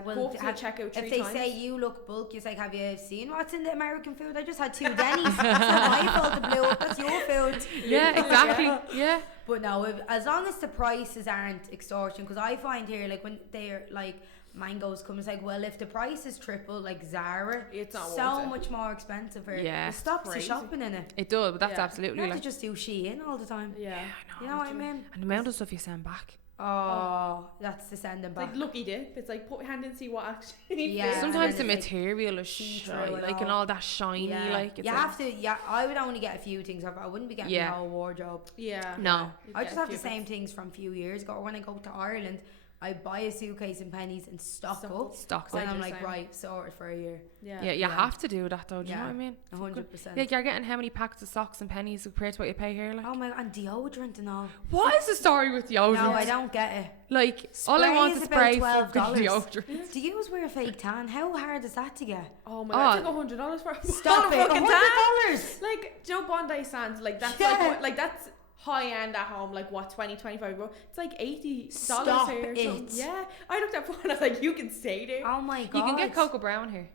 well, check out 3 if they times. say you look bulky, it's like, have you seen what's in the American food? I just had 2 Denny's. That's not my fault, the blew up. That's your food. Yeah, exactly. Yeah. But no, as long as the prices aren't extortion, because I find here, like when they're like mangoes come, it's like, well, if the price is triple, like Zara, it's not so much more expensive. It stops the shopping in it. It does, but that's absolutely you have like to just do Shein all the time. Yeah, I know. You know what I mean? And the amount of stuff you send back. Oh, that's the sending back. Like lucky dip. It's like put your hand in and see what actually. Yeah. Sometimes the material is shiny, like and all that shiny. Like it's you have to. Yeah, I would only get a few things. I wouldn't be getting the whole wardrobe. Yeah. No. I just have the same things from a few years ago. Or when I go to Ireland, I buy a suitcase in pennies and stock up. And I'm like, right, sorted for a year. Yeah, you have to do that though. Do you know what I mean? 100%. Yeah, you're getting how many packs of socks and pennies compared to what you pay here? Like, oh my god, and deodorant and all. What is the story with deodorant? No, I don't get it. Like, all I want is spray $12. deodorant. Do you wear fake tan? How hard is that to get? Oh my god, I took $100 for Stop it, $100. Like, Joe Bondi Sands, like that's like that's high end at home, like what, 20-25 €? It's like $80 Stop here. it. Yeah, I looked at one and I was like, you can stay there. Oh my god. You can get Cocoa Brown here.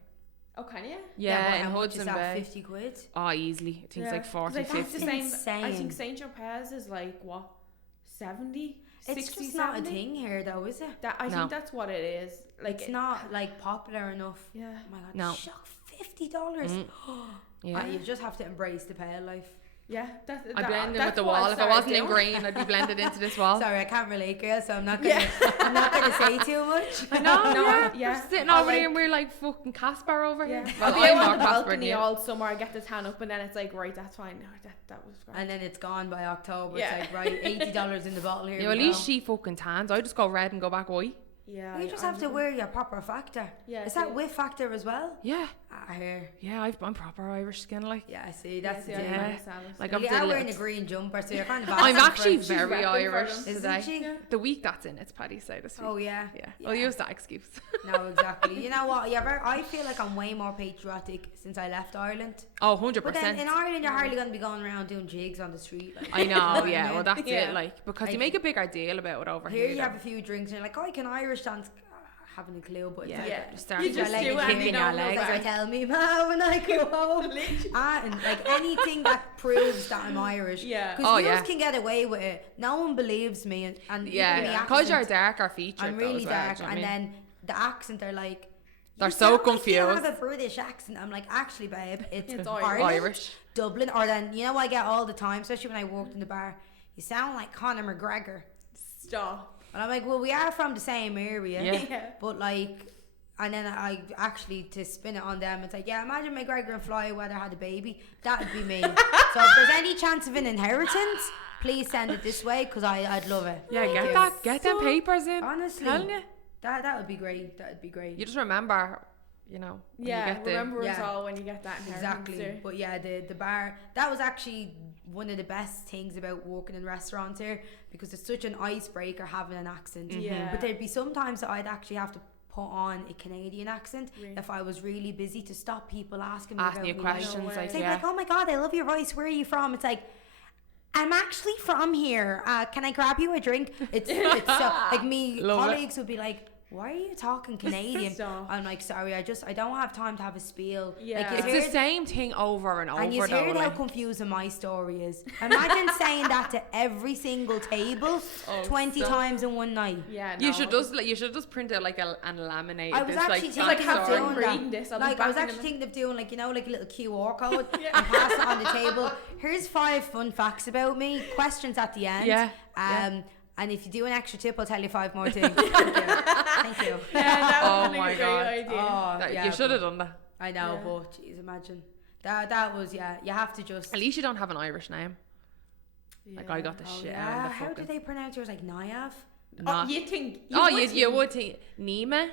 Oh, can you? Yeah, in how much is Hudson that? Bay. 50 quid? Oh, easily. I think it's like 40, like 50. That's the same. Insane. I think St. Tropez is like what, 70? It's 60, just not 70? a thing here though, is it? I think that's what it is. Like it's not like popular enough. Yeah. Oh my god. No. Shock, $50. Yeah. You just have to embrace the pale life. Yeah, I blend in with the wall. If I wasn't in green, I'd be blended into this wall. Sorry, I can't relate, girl, so I'm not gonna I'm not gonna say too much. I know, yeah. We're sitting over here and we're like fucking Casper over here. Well, Well, I'll be I'm out more on the Casper balcony than you. all summer, I get the tan up and then it's like, right, that's fine. No, that was great. And then it's gone by October. It's like, right, $80 in the bottle here. Yeah, at least she fucking tans. I just go red and go back white. Yeah, you just have to wear your proper factor. Yeah, is that with factor as well? Yeah. Here. Yeah, I'm proper Irish skin, like. Yeah, see, that's the like I'm wearing a green jumper, so you're kind of. I'm actually very Irish today. She? The week that's in, it's Paddy's Day this week. Oh yeah. I'll use that excuse. No, exactly. You know what? I feel like I'm way more patriotic since I left Ireland. Oh, 100%. But then in Ireland, you're hardly going to be going around doing jigs on the street. Like, I know, yeah. Well, that's it, like, because you make a bigger deal about it over here. Here you have a few drinks and you're like, oh, I can Irish dance. Having a clue, but you just do it, you know, like tell me, ma, when I go home. And like anything that proves that I'm Irish, because you can get away with it. No one believes me, and because you're darker featured. I'm really dark, and then the accent, they're like, they're so confused. You have a British accent. I'm like, actually, babe, it's Irish, Dublin, or then you know I get all the time, especially when I worked in the bar. You sound like Conor McGregor. Stop. And I'm like, well, we are from the same area, but like, and then I actually, to spin it on them, it's like, yeah, imagine McGregor and Flyweather had a baby, that would be me. So if there's any chance of an inheritance, please send it this way, because I'd love it. Yeah, get them papers in. Honestly, telling you. That would be great. That would be great. You just remember, you know, when you get remember us all when you get that inheritance. Exactly. But yeah, the bar, that was actually one of the best things about working in restaurants here, because it's such an icebreaker having an accent. But there'd be sometimes that I'd actually have to put on a Canadian accent if I was really busy, to stop people asking me questions. Like, oh my god, I love your voice, where are you from? It's like, I'm actually from here, can I grab you a drink? It's so, like, me colleagues would be like, why are you talking Canadian? I'm like, sorry, I don't have time to have a spiel. Yeah. Like, it's the same thing over and over. And you heard how confusing my story is. Imagine saying that to every single table 20 times in one night. Yeah, no. You should just print it like and laminate. I was actually thinking of doing that. Like, I was actually thinking of doing, like, you know, like a little QR code and pass it on the table. Here's 5 fun facts about me. Questions at the end. And if you do an extra tip, I'll tell you 5 more things. Thank you. Yeah, that was a great idea. You should have done that. I know, but jeez, imagine. That was, you have to just... At least you don't have an Irish name. Like, I got the shit out of the How did they pronounce yours? Like, Niav? You think... You would think... Nime?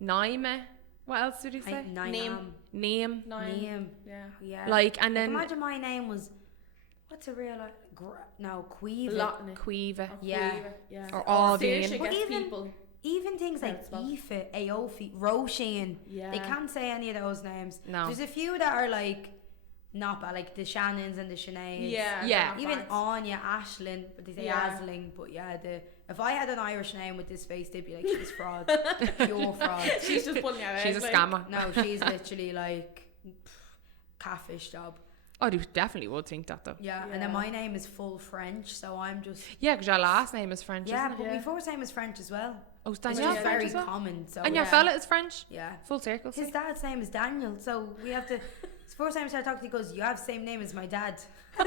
Naime? What else did he say? Name. Yeah. Like, and then... Imagine my name was... What's a real... Quiva. Quiva. Yeah. Or Aldian. But even things like Aoife, Aoife, Roisin, they can't say any of those names. No. There's a few that are like not bad, like the Shannons and the Sineads. Yeah. Even Anya, Ashlyn, but they say Asling. But if I had an Irish name with this face, they'd be like, she's fraud, pure fraud. She's just pulling out. She's a scammer. No, she's literally like catfish job. Oh, you definitely would think that though. Yeah, and then my name is full French, so I'm just... Yeah, because your last name is French, yeah, isn't it? but my first name is French as well. Oh, it's Which Danielle is French very as well? common. So And your fella is French? Yeah. Full circle. His dad's name is Daniel, so we have to... It's the first time I started talking, he goes, you have the same name as my dad. I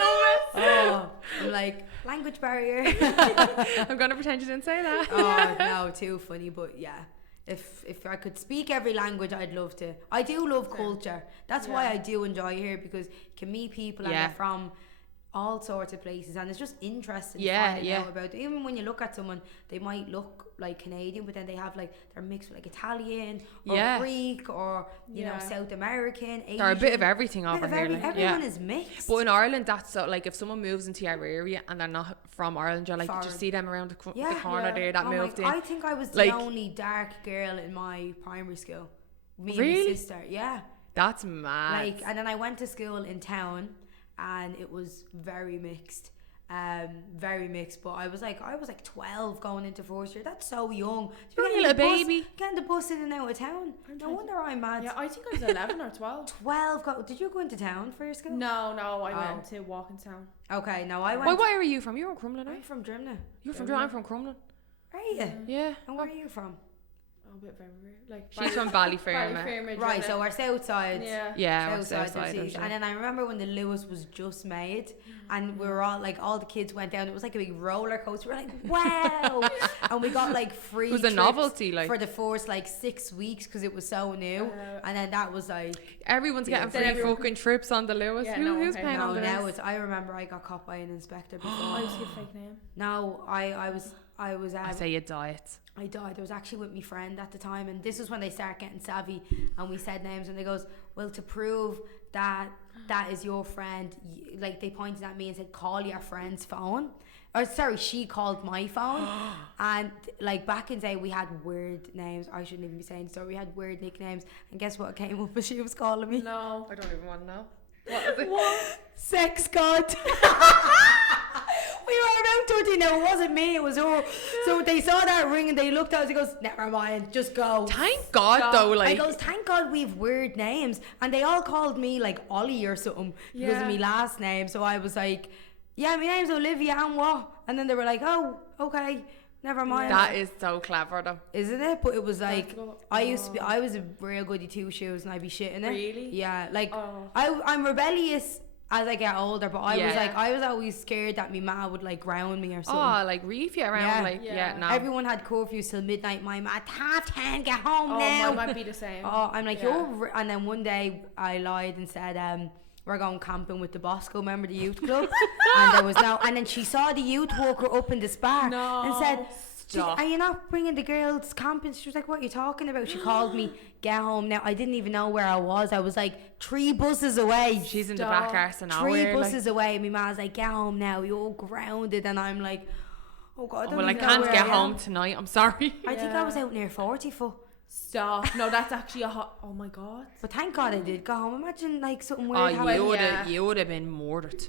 love it. Oh, I'm like, language barrier. I'm going to pretend you didn't say that. Oh, no, too funny, but yeah. If I could speak every language, I'd love to. I do love culture. That's why I do enjoy here, because you can meet people and they're from all sorts of places, and it's just interesting finding out about them. Even when you look at someone, they might look like Canadian, but then they have like, they're mixed with like Italian or Greek or you know, South American, Asian. They're a bit of everything over here. Like, everyone is mixed. But in Ireland, that's so, like, if someone moves into your area and they're not from Ireland, you're like, you just see them around the corner there that moved in. I think I was the only dark girl in my primary school. Me and my sister. Yeah. That's mad. Like, and then I went to school in town, and it was very mixed, but I was like 12 going into first year. That's so young. You're a little baby getting the bus in and out of town. No wonder I'm mad. Yeah, I think I was 11 or 12. 12. Did you go into town for your school? No, I went to Walkinstown. Okay, no, I went. Why are you from? You're from Crumlin, I'm from Drimna. You're from Drimna. I'm from Crumlin. Are you? Yeah. And where are you from? A bit very weird. Like, she's from Ballyfermot. Right, so our south side. Yeah, our south side. And then I remember when the Lewis was just made, and we were all like, all the kids went down. It was like a big roller coaster. We're like, wow! And we got like free. It was a novelty, like, for the first like 6 weeks because it was so new. And then that was like, everyone's getting free fucking trips on the Lewis. Who's paying on the Lewis? I remember I got caught by an inspector before. I was your fake name. No, I was. I say you died. I died. I was actually with my friend at the time, and this is when they start getting savvy, and we said names, and they goes, well, to prove that is your friend, like, they pointed at me and said, call your friend's phone. Or sorry, she called my phone. And like back in the day, we had weird names. I shouldn't even be saying so. We had weird nicknames, and guess what came up as she was calling me? No, I don't even want to know. What is it? What? Sex god. We were around 13 now. It wasn't me, it was her. So they saw that ring and they looked at us and goes, never mind, just go. Thank God though, like, I goes, thank God we've weird names. And they all called me like Ollie or something because of my last name. So I was like, yeah, my name's Olivia and what? And then they were like, oh, okay, never mind. That is so clever though, isn't it? But it was like, I was a real goody two shoes and I'd be shitting it. Really? Yeah, like I'm rebellious as I get older, but I was always scared that my ma would like ground me or something. Oh, like reef you around, no. Everyone had curfews till midnight. My ma, 10, get home now. Mine might be the same. Oh, I'm like, and then one day I lied and said, we're going camping with the Bosco, remember the youth club? And there was and then she saw the youth walker up in the spa and said, are you not bringing the girls camping? She was like, what are you talking about? She called me, get home now. I didn't even know where I was. I was like 3 buses away. She's in the back arse and 3 buses away. My ma's like, get home now, you're grounded. And I'm like, oh God, I can't get home tonight, I'm sorry. I think I was out near 40 foot. Stop. No, that's actually oh my God. But thank God I did go home. Imagine like something weird happened. You would have been murdered.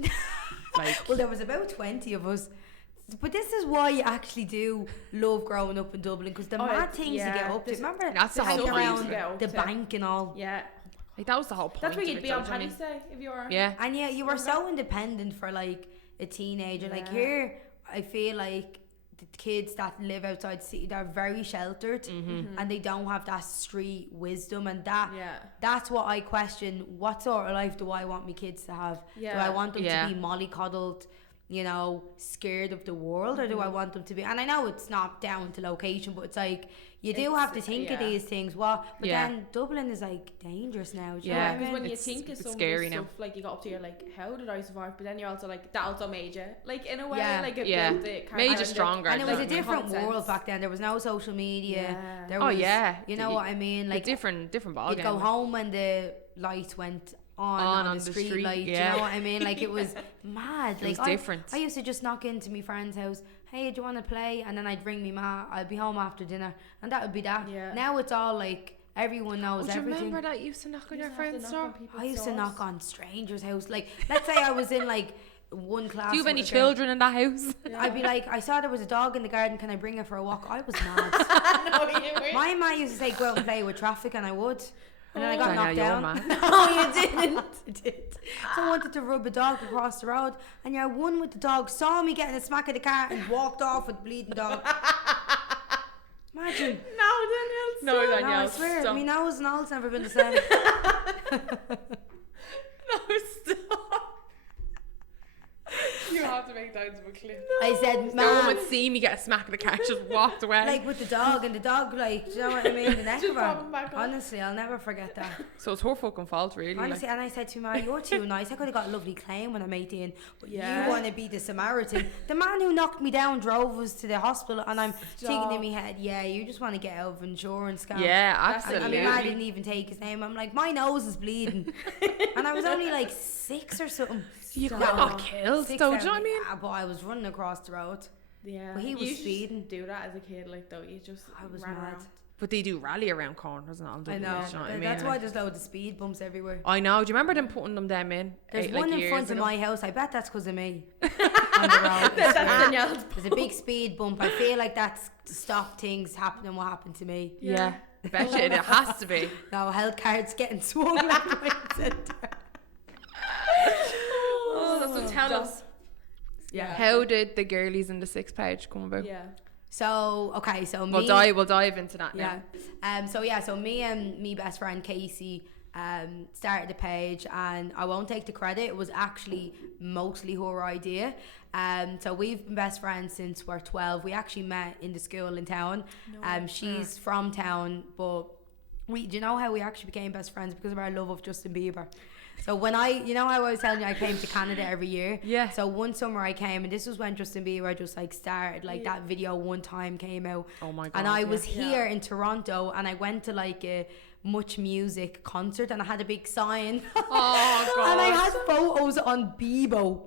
Like, well, there was about 20 of us. But this is why you actually do love growing up in Dublin, because the mad things you get up to. Remember, that's the whole around the bank and all. Yeah, like, that was the whole point. That's where you'd be on Paddy's Day if you were. Yeah, and you were so independent for like a teenager. Like here, I feel like the kids that live outside the city, they're very sheltered, and they don't have that street wisdom, and that's what I question. What sort of life do I want my kids to have? Do I want them to be mollycoddled you know, scared of the world, or do I want them to be? And I know it's not down to location, but it's like you do have to think of these things. But then Dublin is like dangerous now. Yeah, because when you think of some scary stuff, like you got up to, you're like, how did I survive? But then you're also like, that also made you, like, in a way, like it built it, made you stronger. And it was a different world back then. There was no social media. There was, you know what I mean? Like different ball. You'd go home when the lights went on the street light. You know what I mean? Like it was mad. Like it was different. I used to just knock into my friend's house. Hey, do you want to play? And then I'd ring me ma. I'd be home after dinner, and that would be that. Now it's all like everyone knows everything. Do you remember that you used to knock on your friend's door? I used to knock on strangers' house. Like, let's say I was in like one class. Do you have any children in that house? I'd be like, I saw there was a dog in the garden. Can I bring her for a walk? I was mad. No, you weren't. My ma used to say go out and play with traffic, and I would. And then I got knocked down. No, you didn't. I did. So I wanted to rub a dog across the road, and one with the dog saw me getting a smack of the car and walked off with the bleeding dog. Imagine. No, Danielle. No, I swear. My nose and all's never been the same. No, stop. You have to make those of a clip. I said, no one would see me get a smack of the car, just walked away. Like with the dog, and the dog, like, do you know what I mean? The neck of her. Honestly, I'll never forget that. So it's her fucking fault, really. Honestly, and I said to her, you're too nice. I could have got a lovely claim when I'm 18, but you want to be the Samaritan. The man who knocked me down drove us to the hospital, and I'm thinking in my head, you just want to get out of insurance scam. Yeah, absolutely. And I didn't even take his name. I'm like, my nose is bleeding. And I was only like 6 or something. You could have got killed, though, do you know what I mean? Yeah, but I was running across the road. Yeah. But he was speeding. Do that as a kid, like, though. You just I was ran mad. around. But they do rally around corners and all. I know. You know what I mean? That's why there's loads of speed bumps everywhere. I know. Do you remember them putting them in? There's one in front of my house. I bet that's because of me. On the road. That's Danielle's. There's a big speed bump. I feel like that's to stop things happening. What happened to me? Yeah. Bet you it has to be. No, health cards getting swung left, right, and centre. So tell us. Yeah. How did the Girlies in the Six page come about? Yeah. So okay, so we'll dive into that now. So me and me best friend Casey started the page, and I won't take the credit. It was actually mostly her idea. So we've been best friends since we're 12. We actually met in the school in town. She's from town, but do you know how we actually became best friends? Because of our love of Justin Bieber. So when how I was telling you I came to Canada every year. Yeah. So one summer I came, and this was when Justin Bieber just like started, like that video One Time came out. Oh my God. And I was here in Toronto, and I went to like a Much Music concert, and I had a big sign. Oh God. And I had photos on Bebo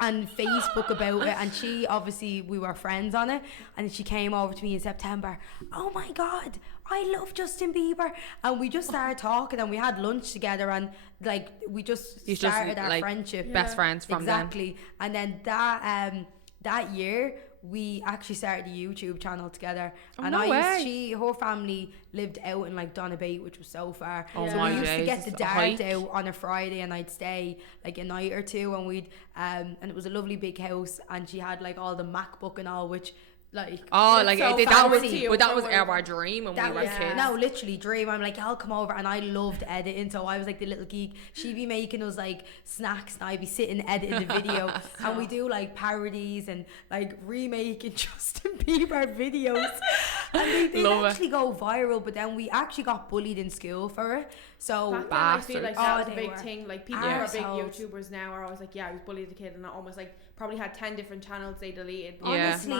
and Facebook about it, and she obviously, we were friends on it, and she came over to me in September. Oh my God, I love Justin Bieber. And we just started talking, and we had lunch together, and like we just started our like best friends from exactly then. And then that year we actually started a YouTube channel together. And her family lived out in like Donabate, which was so far. So we used to get the dart out on a Friday, and I'd stay like a night or two, and we'd and it was a lovely big house, and she had like all the MacBook and all, which like that was our dream when we were kids. No, literally dream. I'm like, I'll come over, and I loved editing, so I was like the little geek. She'd be making us like snacks, and I'd be sitting editing the video. And we do like parodies and like remaking Justin Bieber videos, and they actually go viral. But then we actually got bullied in school for it. So I feel like that was a big thing. Like people who are big assholes. YouTubers now are always like, I was bullied as a kid, and I almost like probably had 10 different channels they deleted. Honestly,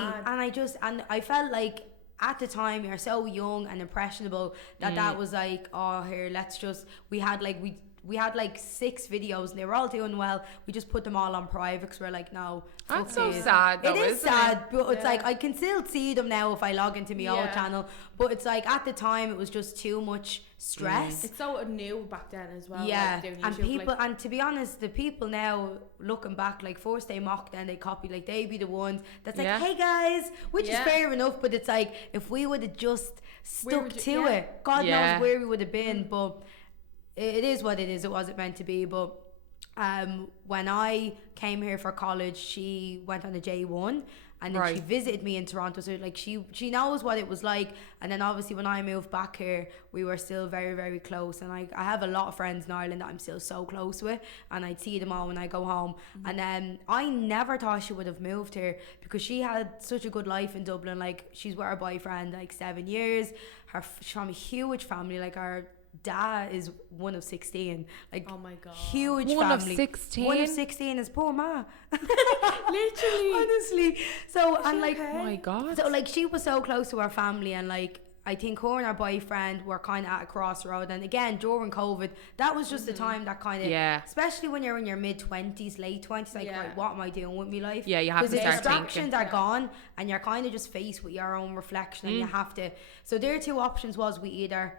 and I felt like at the time you're so young and impressionable that was like, here, let's just, we had like 6 videos, and they were all doing well. We just put them all on private because we're like, no. That's so sad though, it is sad, but it's like I can still see them now if I log into my old channel, but it's like at the time it was just too much stress. It's so new back then as well. Yeah, like and people, and to be honest, the people now looking back, like first they mock, then they copy, like they be the ones that's like, hey guys, which is fair enough, but it's like if we would have just stuck to it, God knows where we would have been. But it is what it is. It wasn't meant to be. But when I came here for college, she went on a J1, and then she visited me in Toronto, so like she knows what it was like. And then obviously when I moved back here, we were still very, very close, and I have a lot of friends in Ireland that I'm still so close with, and I'd see them all when I go home. And then I never thought she would have moved here, because she had such a good life in Dublin. Like, she's with her boyfriend like 7 years, she's from a huge family, like our dad is one of 16, like, oh my god, huge one family. One of 16 is poor ma. Literally, honestly. So, and like, oh my god, so like, she was so close to her family, and like, I think her and her boyfriend were kind of at a crossroad. And again, during COVID, that was just the time that kind of, especially when you're in your mid-20s, late 20s, like, right, what am I doing with my life? Yeah, you have to start thinking. Because the distractions are gone, and you're kind of just faced with your own reflection, and you have to. So their two options was, we either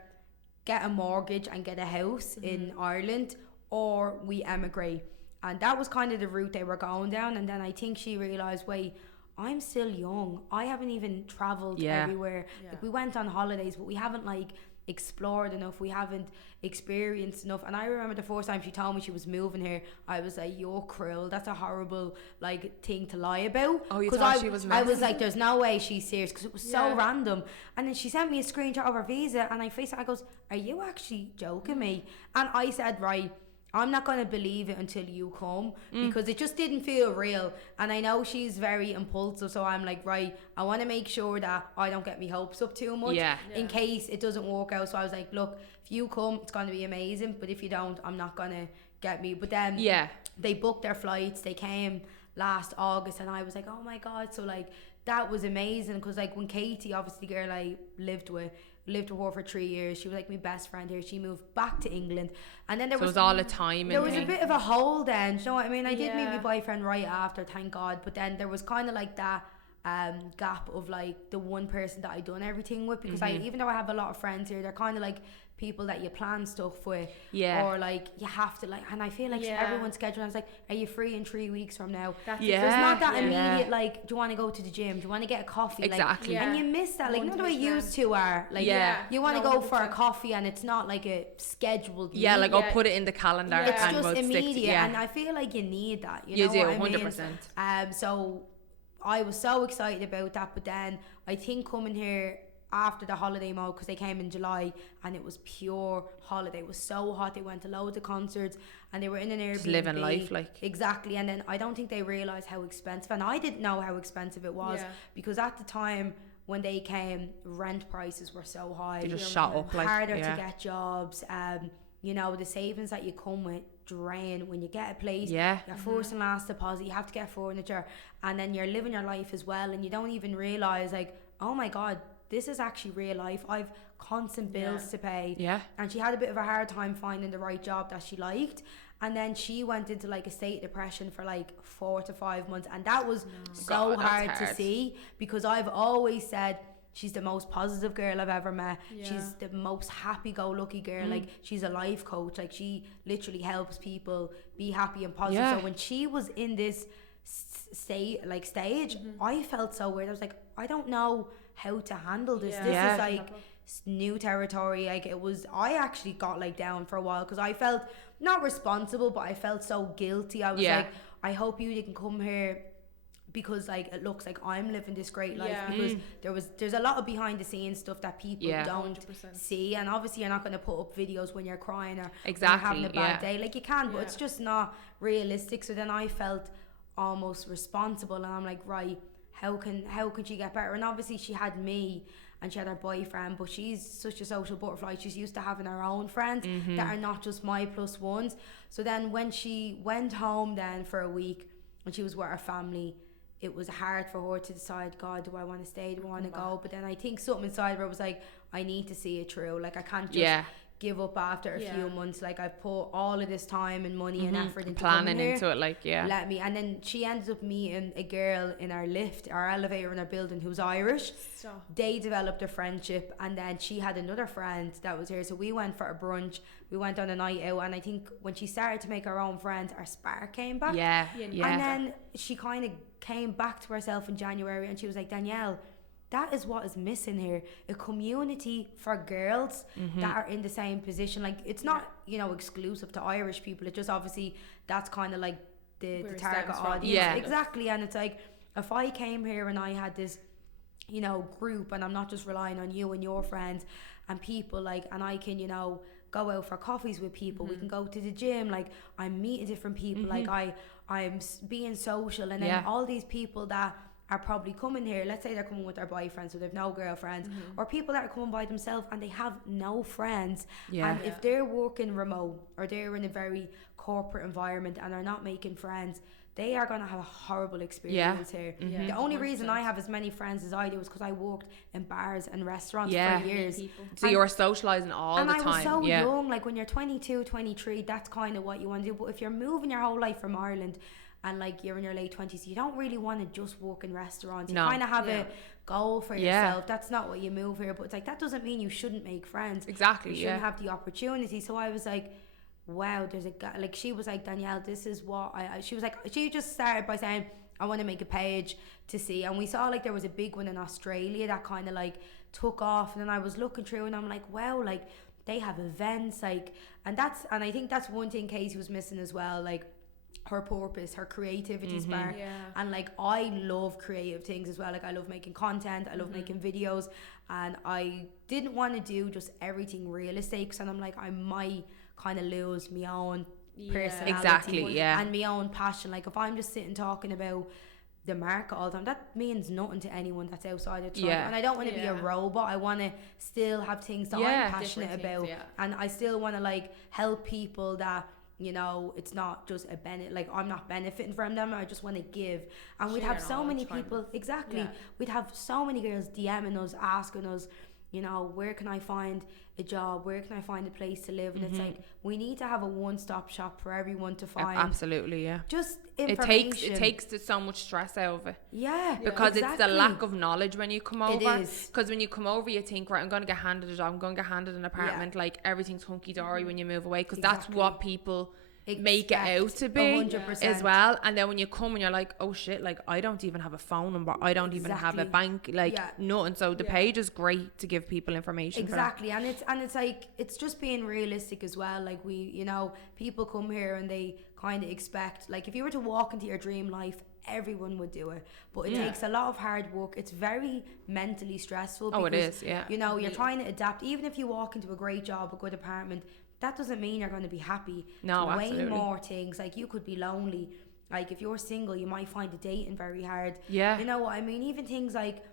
get a mortgage and get a house in Ireland, or we emigrate. And that was kind of the route they were going down. And then I think she realised, wait, I'm still young. I haven't even travelled everywhere. Like, we went on holidays, but we haven't like explored enough. We haven't experienced enough. And I remember the first time she told me she was moving here, I was like, you're cruel. That's a horrible like thing to lie about. Oh, you thought she was messing? I was like, there's no way she's serious, because it was so random. And then she sent me a screenshot of her visa, and I faced it. I goes, are you actually joking me? And I said, right, I'm not going to believe it until you come, because it just didn't feel real. And I know she's very impulsive, so I'm like, right, I want to make sure that I don't get my hopes up too much in case it doesn't work out. So I was like, look, if you come, it's going to be amazing, but if you don't, I'm not going to get me. But then they booked their flights, they came last August, and I was like, oh my god. So like, that was amazing, because like, when Katie, obviously the girl I lived with her for 3 years, she was like my best friend here, she moved back to England, and then there was all the time, there was a bit of a hole then, do you know what I mean? I did meet my boyfriend right after, thank god, but then there was kind of like that gap of like the one person that I done everything with, because I, even though I have a lot of friends here, they're kind of like people that you plan stuff with, or like you have to like, and I feel like everyone's schedule, I was like, are you free in 3 weeks from now? There's not that immediate like, do you want to go to the gym, do you want to get a coffee, exactly, like, and you miss that, like, not the way you used to are like, you want to go for a coffee, and it's not like a scheduled like I'll put it in the calendar, it's and just we'll immediate, and I feel like you need that, you know do, what 100%. I mean? So I was so excited about that, but then I think coming here after the holiday mode, because they came in July and it was pure holiday, it was so hot, they went to loads of concerts, and they were in an Airbnb, just living life, like, exactly. And then I don't think they realised how expensive, and I didn't know how expensive it was, because at the time when they came, rent prices were so high, they just shot up, like, harder to get jobs, you know, the savings that you come with drain when you get a place, your first and last deposit, you have to get furniture, and then you're living your life as well, and you don't even realise, like, oh my god, this is actually real life. I've constant bills to pay. And she had a bit of a hard time finding the right job that she liked. And then she went into like a state of depression for like 4 to 5 months. And that was hard to see, because I've always said she's the most positive girl I've ever met. She's the most happy-go-lucky girl. Like, she's a life coach. Like, she literally helps people be happy and positive. So when she was in this stage, I felt so weird. I was like, I don't know how to handle this. This is like new territory. Like, it was, I actually got like down for a while, because I felt not responsible, but I felt so guilty. I was like, I hope you didn't come here because like it looks like I'm living this great life, because there's a lot of behind the scenes stuff that people don't 100%. See, and obviously you're not going to put up videos when you're crying or when you're having a bad day, like you can, but it's just not realistic. So then I felt almost responsible, and I'm like, right, how can she get better? And obviously she had me and she had her boyfriend, but she's such a social butterfly, she's used to having her own friends that are not just my plus ones. So then when she went home then for a week and she was with her family, it was hard for her to decide, God, do I want to stay, do I want to go? But then I think something inside her was like, I need to see it through, like I can't just give up after a few months. Like, I've put all of this time and money and effort into planning here, into it, like let me. And then she ended up meeting a girl in our lift, our elevator in our building, who's Irish. They developed a friendship, and then she had another friend that was here, so we went for a brunch, we went on a night out, and I think when she started to make her own friends, our spark came back. And then she kind of came back to herself in January, and she was like, Danielle, that is what is missing here, a community for girls that are in the same position. Like, it's not, you know, exclusive to Irish people. It just obviously, that's kind of like the target audience. Yeah. Exactly. And it's like, if I came here and I had this, you know, group, and I'm not just relying on you and your friends and people, like, and I can, you know, go out for coffees with people, we can go to the gym, like, I'm meeting different people, like, I'm being social, and then all these people that are probably coming here, let's say they're coming with their boyfriends, so they've no girlfriends, or people that are coming by themselves and they have no friends, and if they're working remote or they're in a very corporate environment and are not making friends, they are going to have a horrible experience here. The only 100%. Reason I have as many friends as I do is because I worked in bars and restaurants for years. So you're socialising all the time. And I was so young, like when you're 22, 23, that's kind of what you want to do. But if you're moving your whole life from Ireland and like you're in your late 20s, you don't really want to just work in restaurants. You kind of have a goal for yourself. That's not what you move here. But it's like, that doesn't mean you shouldn't make friends. Exactly, you shouldn't have the opportunity. So I was like, wow, there's a guy, like, she was like, Danielle, this is what she was like, she just started by saying, I want to make a page to see, and we saw like there was a big one in Australia that kind of like took off, and then I was looking through and I'm like, wow, like they have events, like, and I think that's one thing Casey was missing as well, like her purpose, her creativity spark, and like I love creative things as well, like I love making content, I love making videos, and I didn't want to do just everything real estate, and I'm like, I might kind of lose my own personality and my own passion. Like if I'm just sitting talking about the market all the time, that means nothing to anyone that's outside of Toronto. And I don't want to be a robot. I want to still have things that I'm passionate about, and I still want to like help people that, you know, it's not just a benefit, like I'm not benefiting from them, I just want to give. And we'd have so many people, we'd have so many girls DMing us, asking us, you know, where can I find a job, where can I find a place to live, and it's like, we need to have a one-stop shop for everyone to find just information. It takes so much stress out of it, because it's the lack of knowledge when you come over. Because when you come over you think, right, I'm going to get handed a job, I'm going to get handed an apartment, like everything's hunky-dory when you move away, because that's what people make it out to be 100%. as well. And then when you come and you're like, oh shit, like I don't even have a phone number, I don't even have a bank, like nothing. So the page is great to give people information for that. And it's like, it's just being realistic as well. Like we, you know, people come here and they kind of expect, like if you were to walk into your dream life, everyone would do it, but it takes a lot of hard work. It's very mentally stressful because, it is, you know, you're trying to adapt. Even if you walk into a great job, a good apartment, that doesn't mean you're going to be happy. No, way more things. Like you could be lonely. Like if you're single, you might find the dating very hard. Yeah. You know what I mean? Even things like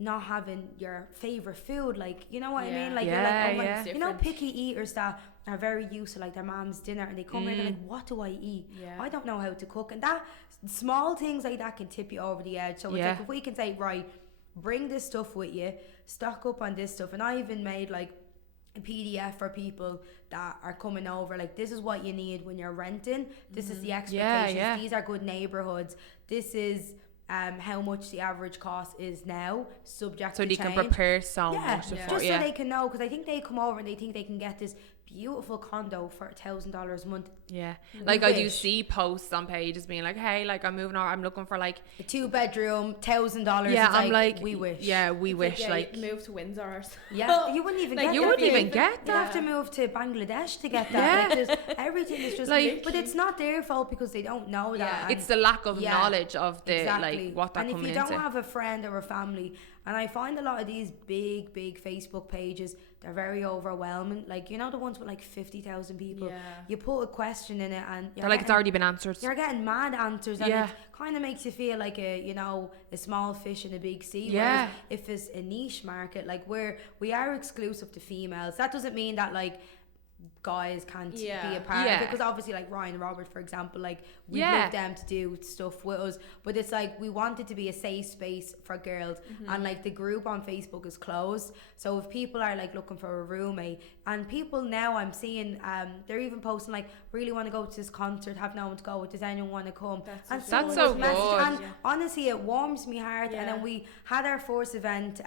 not having your favorite food. Like, you know what I mean? Like you're like, oh my, you know, picky eaters that are very used to like their mom's dinner, and they come here and they're like, what do I eat? I don't know how to cook. And that small things like that can tip you over the edge. So it's like, if we can say, right, bring this stuff with you, stock up on this stuff. And I even made like a PDF for people that are coming over, like this is what you need when you're renting, this is the expectations, these are good neighborhoods, this is how much the average cost is now, subject to change. So they can prepare so much just so they can know, because I think they come over and they think they can get this beautiful condo for $1,000 a month. Like I do see posts on pages being like, hey, like I'm moving on, I'm looking for like a 2-bedroom, $1,000. I'm like, we wish. We wish like move to Windsor. You wouldn't even like, get you that. wouldn't even get that. You have to move to Bangladesh to get that. Like, everything is just like, but it's not their fault because they don't know that. It's the lack of knowledge of the like what they're coming into. And if you don't have a friend or a family, and I find a lot of these big Facebook pages, they're very overwhelming. Like, you know, the ones with like 50,000 people. You put a question in it and they're like, it's already been answered. You're getting mad answers, and it kind of makes you feel like a small fish in a big sea. Whereas if it's a niche market, like we are exclusive to females, that doesn't mean that like guys can't be a part of it, because obviously like Ryan and Robert, for example, like we love them to do stuff with us, but it's like we want it to be a safe space for girls, and like the group on Facebook is closed, so if people are like looking for a roommate, and people now I'm seeing they're even posting like, really want to go to this concert, have no one to go with, does anyone want to come? That's so good. And honestly, it warms me heart. And then we had our first event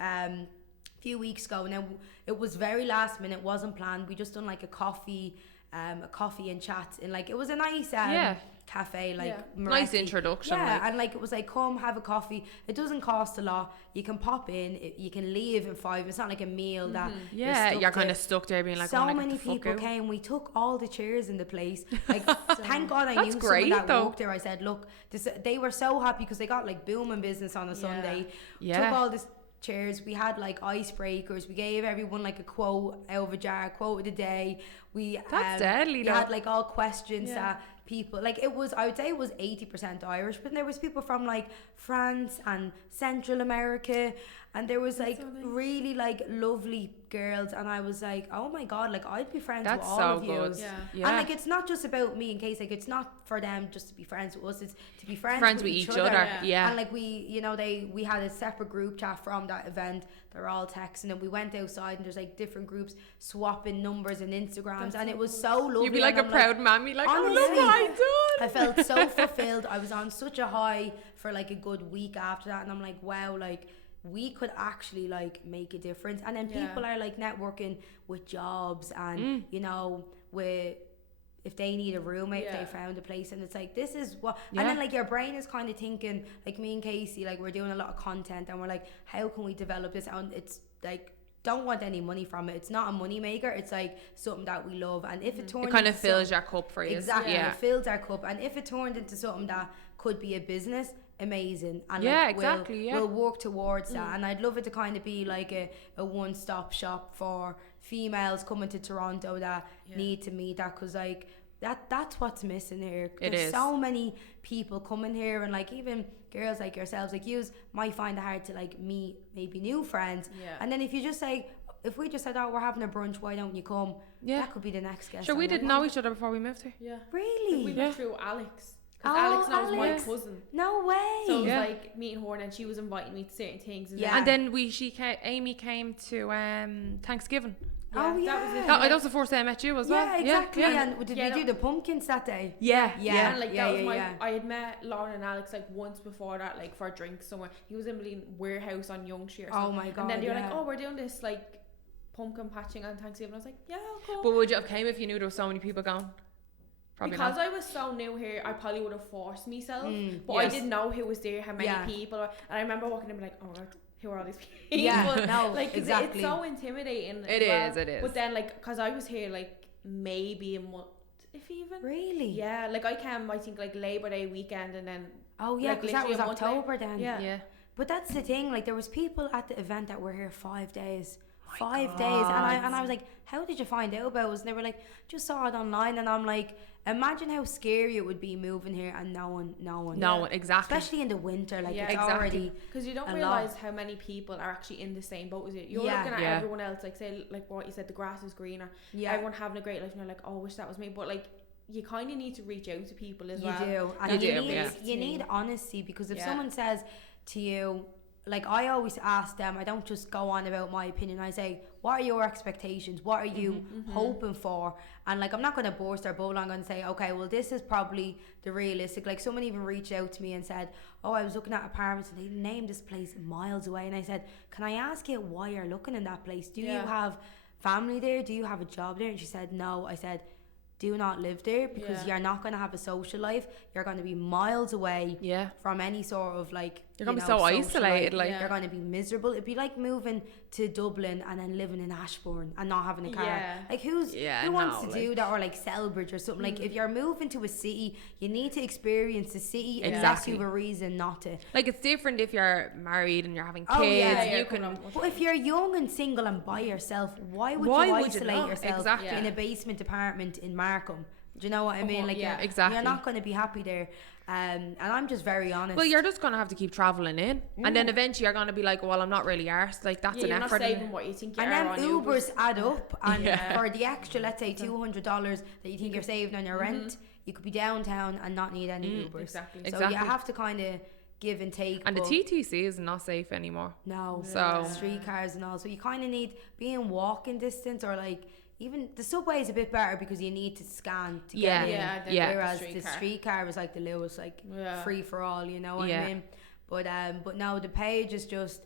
few weeks ago. Now it was very last minute, wasn't planned. We just done like a coffee and chat, and like it was a nice cafe, like nice introduction. And like it was like, come have a coffee. It doesn't cost a lot. You can pop in. You can leave in 5. It's not like a meal that you're kind of stuck there being like, so many people came. We took all the chairs in the place. Like thank God I knew someone that worked there. I said, look, they were so happy because they got like booming business on a Sunday. Took all this chairs. We had like icebreakers. We gave everyone like a quote out of a jar, quote of the day. That's deadly. We had like all questions that people, like it was, I would say it was 80% Irish, but there was people from like France and Central America, and there was like really like lovely girls, and I was like, oh my God, like I'd be friends with all of you. And like it's not just about me, in case like it's not for them just to be friends with us, it's to be friends with each other. And like we, you know, we had a separate group chat from that event. They're all texting, and we went outside and there's like different groups swapping numbers and Instagrams, and it was so lovely. You'd be like a proud mammy, like, honestly, oh look what I done. I felt so fulfilled. I was on such a high for like a good week after that, and I'm like, wow, like we could actually like make a difference. And then people are like networking with jobs, and you know, with if they need a roommate, if they found a place, and it's like, this is what, and then like your brain is kind of thinking, like me and Casey, like we're doing a lot of content, and we're like, how can we develop this? And it's like, don't want any money from it. It's not a money maker. It's like something that we love, and if it turned, it kind of fills your cup for you. Exactly, it fills our cup, and if it turned into something that could be a business, amazing. And we'll work towards that. And I'd love it to kind of be like a one-stop shop for females coming to Toronto that need to meet that, because like that's what's missing here. There's so many people coming here, and like even girls like yourselves, like yous might find it hard to like meet maybe new friends, and then if you just say, if we just said, oh, we're having a brunch, why don't you come? That could be the next guest. Sure, we didn't know each other before we moved here. Really? We met through Alex. Because Alex knows my cousin. No way. So it was like meeting her, and she was inviting me to certain things. And then Amy came to Thanksgiving. That was the first day I met you as well. Exactly. And did we do the pumpkins that day? And like that was I had met Lauren and Alex like once before that, like for a drink somewhere. He was in Berlin Warehouse on Young Street or something. Oh my God. And then they were like, oh, we're doing this like pumpkin patching on Thanksgiving. I was like, yeah, cool. But would you have came if you knew there was so many people going? Probably because not. I was so new here, I probably would have forced myself. But I didn't know who was there, how many people. And I remember walking in and like, oh my God, who are all these people? Like, exactly. It's so intimidating. It is. But then, like, because I was here, like, maybe a month, if even. Really? Yeah, like, I came, I think, like, Labor Day weekend, and then. Oh, yeah, because that was October then. Yeah. But that's the thing, like, there was people at the event that were here 5 days. 5 days. And I was like, how did you find out about us? And they were like, just saw it online. And I'm like, imagine how scary it would be moving here and no one, exactly, especially in the winter, like it's already, because you don't realize how many people are actually in the same boat as you. You're looking at everyone else, like say, like what you said, the grass is greener, everyone having a great life, and you're like, oh, I wish that was me. But like, you kind of need to reach out to people as well. You do, and you need honesty, because if someone says to you, like, I always ask them, I don't just go on about my opinion, I say, what are your expectations, what are you hoping for? And like, I'm not going to burst their bubble. I'm going to say, okay, well, this is probably the realistic. Like, someone even reached out to me and said, oh, I was looking at apartments and they named this place miles away, and I said, can I ask you why you're looking in that place? Do you have family there? Do you have a job there? And she said, no. I said, do not live there, because you're not going to have a social life. You're going to be miles away from any sort of like, you're going to be so isolated, like you're going to be miserable. It'd be like moving to Dublin and then living in Ashbourne and not having a car. Like who wants to do that? Or like Selbridge or something. Like, if you're moving to a city, you need to experience the city unless you have a reason not to. Like, it's different if you're married and you're having kids. You can. But if you're young and single and by yourself, why would you isolate yourself in a basement apartment in Markham? Do you know what I mean? Like, you're not going to be happy there. And I'm just very honest. Well, you're just going to have to keep travelling in. And then eventually you're going to be like, well, I'm not really arsed. Like, that's an effort. You're not saving what you think you are on Ubers add up. And for the extra, let's say $200 that you think you're saving on your rent, you could be downtown and not need any Ubers. Exactly. So you have to kind of give and take. And the TTC is not safe anymore. No. So streetcars and all. So you kind of need, being walking distance, or like, even the subway is a bit better because you need to scan to get in. Whereas the streetcar was like the Lewis, like free for all, you know what I mean? But no, the page is just,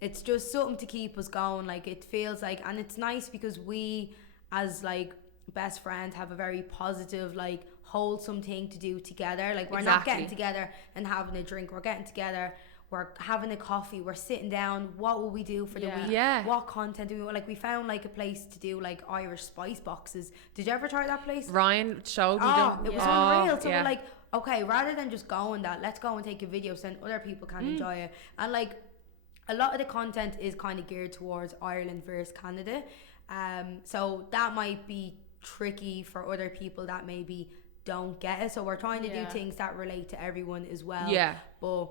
it's just something to keep us going. Like, it feels like, and it's nice because we as like best friends have a very positive, like, wholesome thing to do together. Like, we're not getting together and having a drink. We're getting together, we're having a coffee, we're sitting down. What will we do for the week? Yeah. What content do we want? Like, we found like a place to do like Irish spice boxes. Did you ever try that place? Ryan showed me them. It was unreal. So we're like, okay, rather than just going that, let's go and take a video so other people can enjoy it. And like, a lot of the content is kind of geared towards Ireland versus Canada. So that might be tricky for other people that maybe don't get it. So we're trying to do things that relate to everyone as well. Yeah. But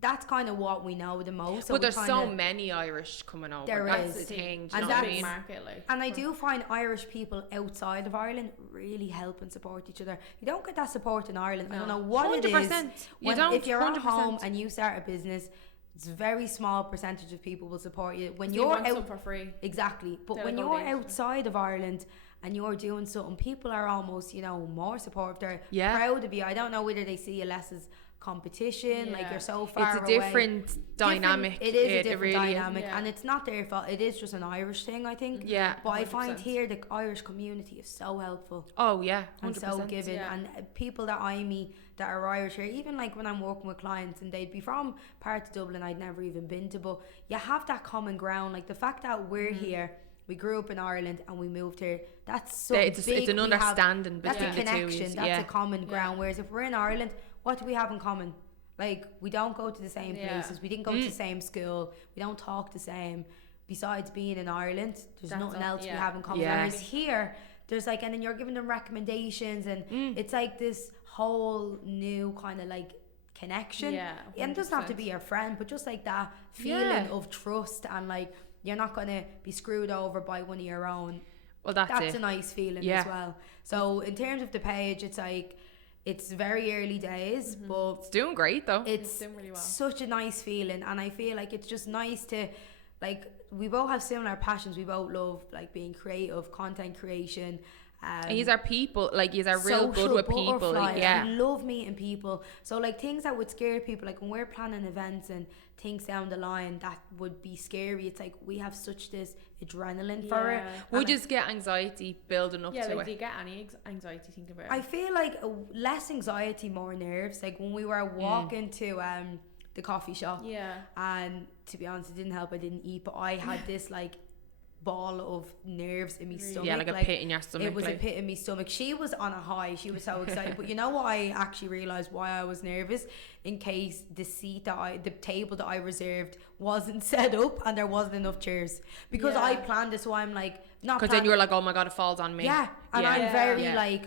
that's kind of what we know the most. So but there's so many Irish coming over. That's the thing. And that's the market. Like. And I do find Irish people outside of Ireland really help and support each other. You don't get that support in Ireland. No. I don't know what 100%. It is. If you're 100%. At home and you start a business, it's a very small percentage of people will support you. When you're out for free. Exactly. But when you're outside of Ireland and you're doing something, people are almost, more supportive. They're proud of you. I don't know whether they see you less as competition, like you're so far away. It's a different dynamic. It is a different dynamic, and it's not their fault. It is just an Irish thing, I think. Yeah. But 100%. I find here the Irish community is so helpful. Oh yeah, 100%. And so giving, and people that I meet that are Irish here, even like when I'm working with clients and they'd be from parts of Dublin I'd never even been to, but you have that common ground. Like the fact that we're here. We grew up in Ireland and we moved here. That's so it's an understanding between the two. That's a connection. That's a common ground. Yeah. Whereas if we're in Ireland, what do we have in common? Like, we don't go to the same places. We didn't go to the same school. We don't talk the same. Besides being in Ireland, there's nothing else we have in common. Whereas here, there's like, and then you're giving them recommendations, and it's like this whole new kind of like connection. Yeah, 100%. And it doesn't have to be your friend, but just like that feeling of trust, and like, you're not going to be screwed over by one of your own. Well, that's a nice feeling as well. So in terms of the page, it's like, it's very early days, but it's doing great though. It's doing really well. Such a nice feeling, and I feel like it's just nice to, like, we both have similar passions. We both love like being creative, content creation. And these are people, like, these are real good with people. I love meeting people. So like, things that would scare people, like when we're planning events and things down the line that would be scary, it's like we have such this adrenaline for it. Would you get anxiety building up to like, it? do you get any anxiety thinking about it? I feel like less anxiety, more nerves. Like when we were walking to the coffee shop, and to be honest, it didn't help I didn't eat, but I had this like ball of nerves in my stomach. Yeah, like a pit in your stomach. It was a pit in my stomach. She was on a high. She was so excited. But you know what? I actually realised why I was nervous, in case the table that I reserved wasn't set up and there wasn't enough chairs. Because I planned this, so I'm like, not because then you were like, oh my god, it falls on me. Yeah, and I'm very like,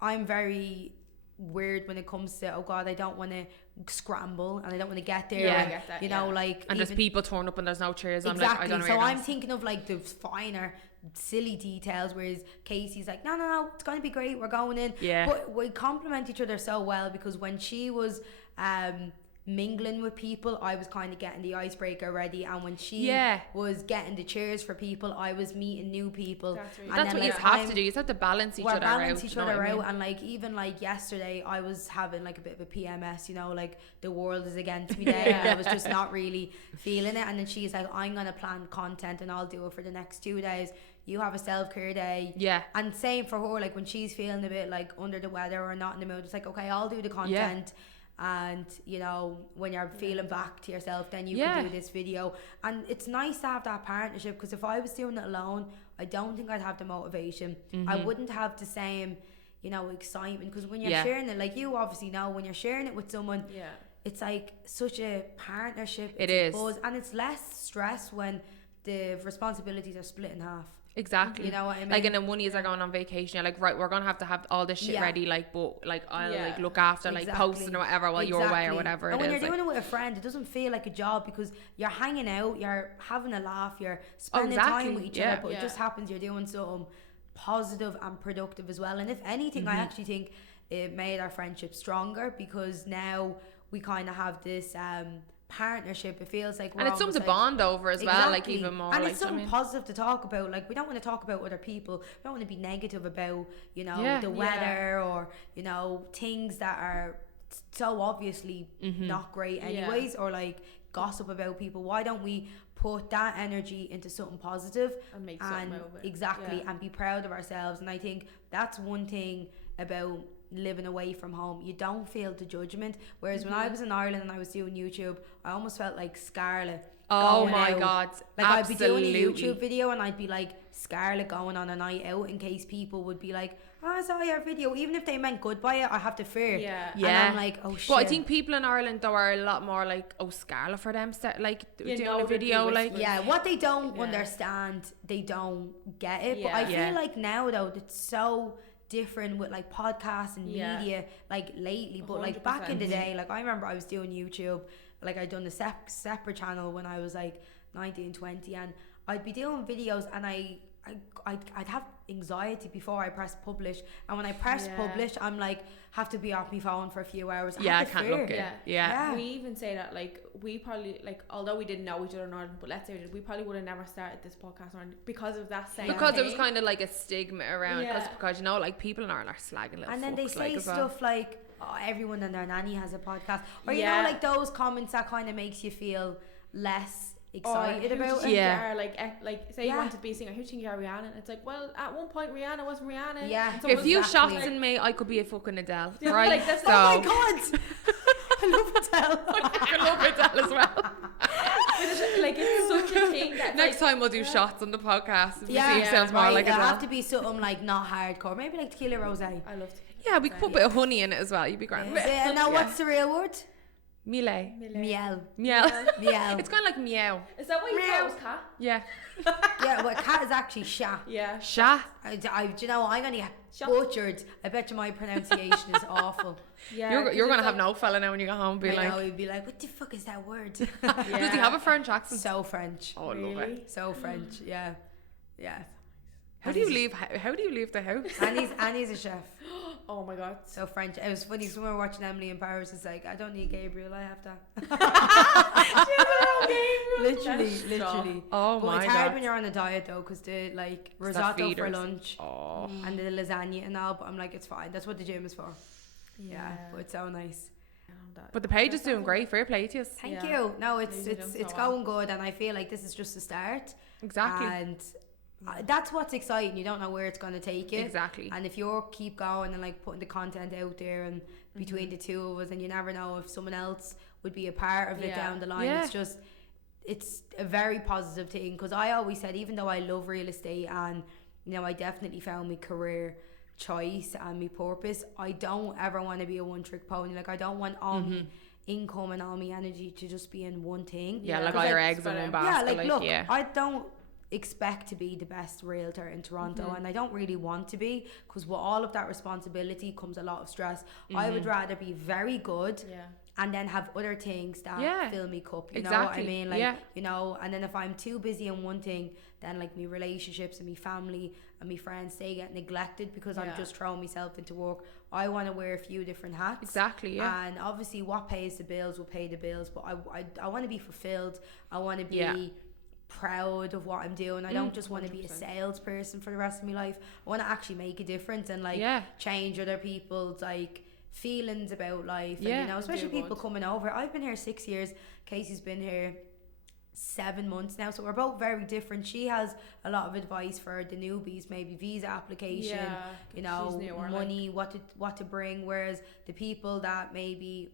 I'm very weird when it comes to, oh god, I don't want to scramble and I don't want to get there. I get that, like, and there's people torn up and there's no chairs. Exactly. I'm like, I don't know. So I'm thinking of like the finer silly details, whereas Casey's like, no, it's going to be great, we're going in. But we complement each other so well, because when she was mingling with people, I was kind of getting the icebreaker ready, and when she was getting the cheers for people, I was meeting new people. That's what you have to do. You have to balance each other out. And like, even like yesterday, I was having like a bit of a PMS, like the world is against me there. And I was just not really feeling it. And then she's like, I'm gonna plan content and I'll do it for the next 2 days. You have a self-care day. And same for her, like when she's feeling a bit like under the weather or not in the mood, it's like, okay, I'll do the content. And when you're feeling back to yourself, then you can do this video. And it's nice to have that partnership, because if I was doing it alone, I don't think I'd have the motivation. I wouldn't have the same excitement, because when you're sharing it, like you obviously know, when you're sharing it with someone, it's like such a partnership. It is. Buzz, and it's less stress when the responsibilities are split in half. Exactly. You know what I mean? Like, and then one years are going on vacation, you're like, right, we're gonna have to have all this shit ready, like, but like I'll like look after like posting or whatever while you're away or whatever. And when you're doing it with a friend, it doesn't feel like a job, because you're hanging out, you're having a laugh, you're spending time with each other, but it just happens you're doing something positive and productive as well. And if anything, I actually think it made our friendship stronger, because now we kind of have this partnership. It feels like and it's something to bond over as well, like even more, and like, it's something positive to talk about. Like, we don't want to talk about other people, we don't want to be negative about the weather or things that are so obviously not great anyways, or like gossip about people. Why don't we put that energy into something positive and make something out of it? And be proud of ourselves. And I think that's one thing about living away from home, you don't feel the judgment. Whereas when I was in Ireland and I was doing YouTube, I almost felt like Scarlett. Oh my God. Like absolutely. I'd be doing a YouTube video and I'd be like Scarlett going on a night out, in case people would be like, oh, I saw your video. Even if they meant good by it, I have to fear. Yeah. And I'm like, oh shit. But I think people in Ireland though are a lot more like, oh, Scarlett for them, like doing a video, like. Yeah, what they don't understand, they don't get it. But I feel like now though, it's so different with like podcasts and media, like lately. But like back in the day, like I remember I was doing YouTube, like I'd done a separate channel when I was like 19, 20, and I'd be doing videos and I'd have anxiety before I press publish, and when I press publish, I'm like, have to be off my phone for a few hours. I can't look it. Yeah. We even say that, like, we probably, like, although we didn't know each other in Ireland, but let's say we probably would have never started this podcast on because of that same because thing. it was kind of like a stigma around because you know, like, people in Ireland are slagging little and then they say like, stuff like, oh, everyone and their nanny has a podcast, or you know, like those comments that kind of makes you feel less excited about it. Like say you wanted to be a singer, who do you think you are, Rihanna? And it's like, well, at one point Rihanna wasn't Rihanna. If you shot in me, I could be a fucking Adele, right? Like, that's oh my God. I love Adele. I love Adele as well. Like, it's such a thing that next time we'll do shots on the podcast. Sounds more like Adele. It'll have to be something like not hardcore, maybe like Tequila Rosé. I love Tequila. Yeah, we could put a bit of honey in it as well. You'd be grand. Now what's the real word? Miel. Meow. It's kind of like meow. Is that what you call it, cat? Yeah. Yeah, well, cat is actually sha. Yeah. Sha. Do you know what? I'm gonna get butchered. I bet you my pronunciation is awful. Yeah. You're gonna have no fella now when you go home. Be like, he'd be like, what the fuck is that word? Does he have a French accent? So French. Oh, really? I love it. So French. Yeah. How do you leave the house? Annie's a chef. Oh my God. So French. It was funny because when we were watching Emily in Paris, it's like, I don't need Gabriel, I have that. Literally. Oh but my God. it's hard when you're on a diet though, because the like risotto for lunch and the lasagna and all, but I'm like, it's fine. That's what the gym is for. Yeah, but it's so nice. But the page is doing great. Fair play to you. Thank you. No, it's going good, and I feel like this is just the start. Exactly. And that's what's exciting. You don't know where it's going to take you. Exactly. And if you keep going and like putting the content out there and between the two of us, and you never know if someone else would be a part of it down the line. It's a very positive thing, because I always said, even though I love real estate and I definitely found my career choice and my purpose, I don't ever want to be a one-trick pony. Like, I don't want all my income and all my energy to just be in one thing. Like all your eggs in one basket. Look, I don't expect to be the best realtor in Toronto, and I don't really want to be, because with all of that responsibility comes a lot of stress. I would rather be very good and then have other things that fill me cup, you know what I mean? Like, and then if I'm too busy in one thing, then like my relationships and my family and my friends, they get neglected because I'm just throwing myself into work. I want to wear a few different hats. Exactly, And obviously what pays the bills will pay the bills, but I want to be fulfilled. I want to be proud of what I'm doing. I don't just want to be a salesperson for the rest of my life. I want to actually make a difference and like change other people's like feelings about life, and especially people coming over. I've been here 6 years. Casey's been here 7 months now, so we're both very different. She has a lot of advice for the newbies, maybe visa application, money, what to bring, whereas the people that maybe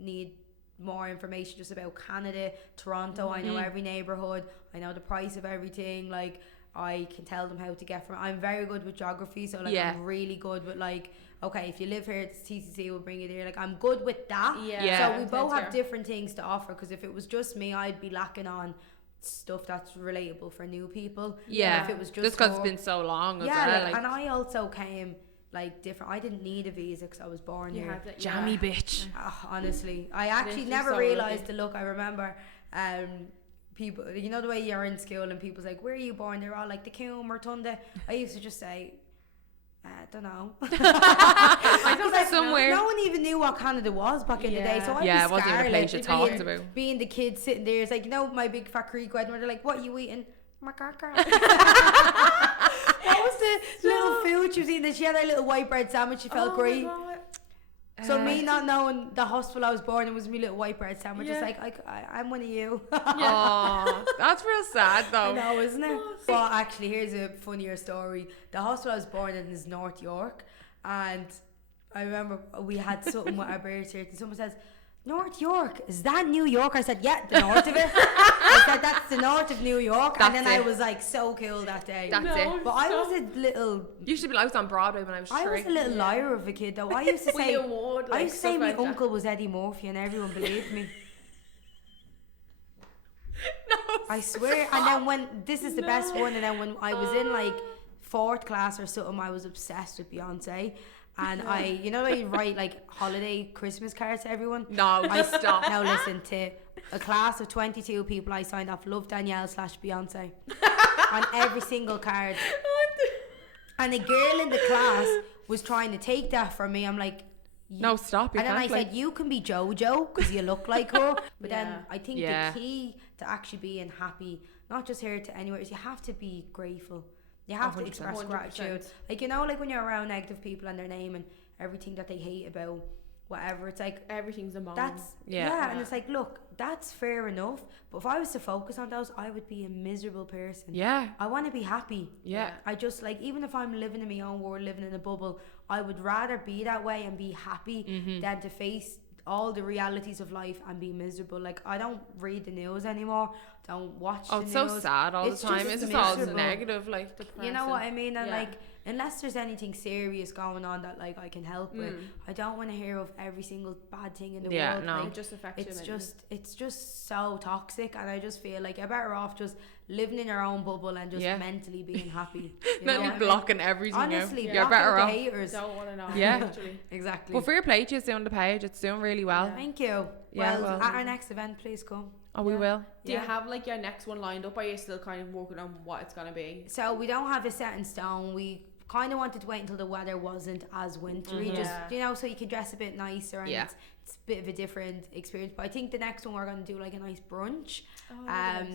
need more information just about Canada, Toronto, I know every neighborhood, I know the price of everything, like I can tell them how to get from. I'm very good with geography, so like I'm really good with like, okay, if you live here, it's TCC will bring you there. Like, I'm good with that. So we both have different things to offer, because if it was just me, I'd be lacking on stuff that's relatable for new people. If it was just because it's been so long. As well, like, and I also came like different. I didn't need a visa because I was born here. Jammy bitch. Honestly, I actually never realised the look. I remember people, you know the way you're in school and people's like, where are you born? They're all like the Coombe or Tunda. I used to just say, I don't know. I don't somewhere. No one even knew what Canada was back in the day, so I'd it wasn't even a place you talked about. Being the kid sitting there, it's like, my big fat Creek wedding where they're like, what are you eating? Macaca. What was the little food she was eating? She had a little white bread sandwich. She felt great. So me not knowing the hospital I was born in was my little white bread sandwich. It's like, I'm one of you. Oh, that's real sad though. I know, isn't it? Well, actually, here's a funnier story. The hospital I was born in is North York, and I remember we had something with our birth cert and someone says, North York, is that New York? I said, yeah, the north of it. I said, that's the north of New York. And then I was like so cool that day. That's it. But I was a little... You should be. I was on Broadway when I was 3. I was a little liar of a kid though. I used to say... I used to say my like uncle was Eddie Murphy and everyone believed me. No, I swear. And then when... This is the best one. And then when I was in like 4th class or something, I was obsessed with Beyonce. And I, you know, I write like holiday Christmas cards to everyone. No, I stop. Now listen, to a class of 22 people, I signed off "Love Danielle / Beyonce" on every single card. And a girl in the class was trying to take that from me. I'm like, no, stop. You and then I can't, said, you can be JoJo because you look like her. But then I think Yeah. the key to actually being happy, not just here to anywhere, is you have to be grateful. You have to 100%. express gratitude. Like, you know, like when you're around negative people and their name and everything that they hate about whatever, it's like everything's a moment. that's and it's like, look, that's fair enough, but if I was to focus on those, I would be a miserable person. I want to be happy. I just, like, even if I'm living in my own world, living in a bubble, I would rather be that way and be happy than to face all the realities of life and be miserable. Like, I don't read the news anymore, don't watch the news. It's so sad all the time. It's just all negative, like depressing. You know what I mean? And like, unless there's anything serious going on that like I can help with, I don't want to hear of every single bad thing in the world. No. Like, it just affects you. It's just so toxic, and I just feel like you're better off just living in your own bubble and just mentally being happy. Not blocking everything. Honestly, you're better off. Haters. Don't want to know. Literally. Exactly. Well, for your plate, it's on the page. It's doing really well. Thank you. Yeah, well, at our next event, please come. Oh, we will. Do you have like your next one lined up? Or are you still kind of working on what it's gonna be? So we don't have it set in stone. We kind of wanted to wait until the weather wasn't as wintry, just, you know, so you can dress a bit nicer and it's a bit of a different experience. But I think the next one we're going to do like a nice brunch.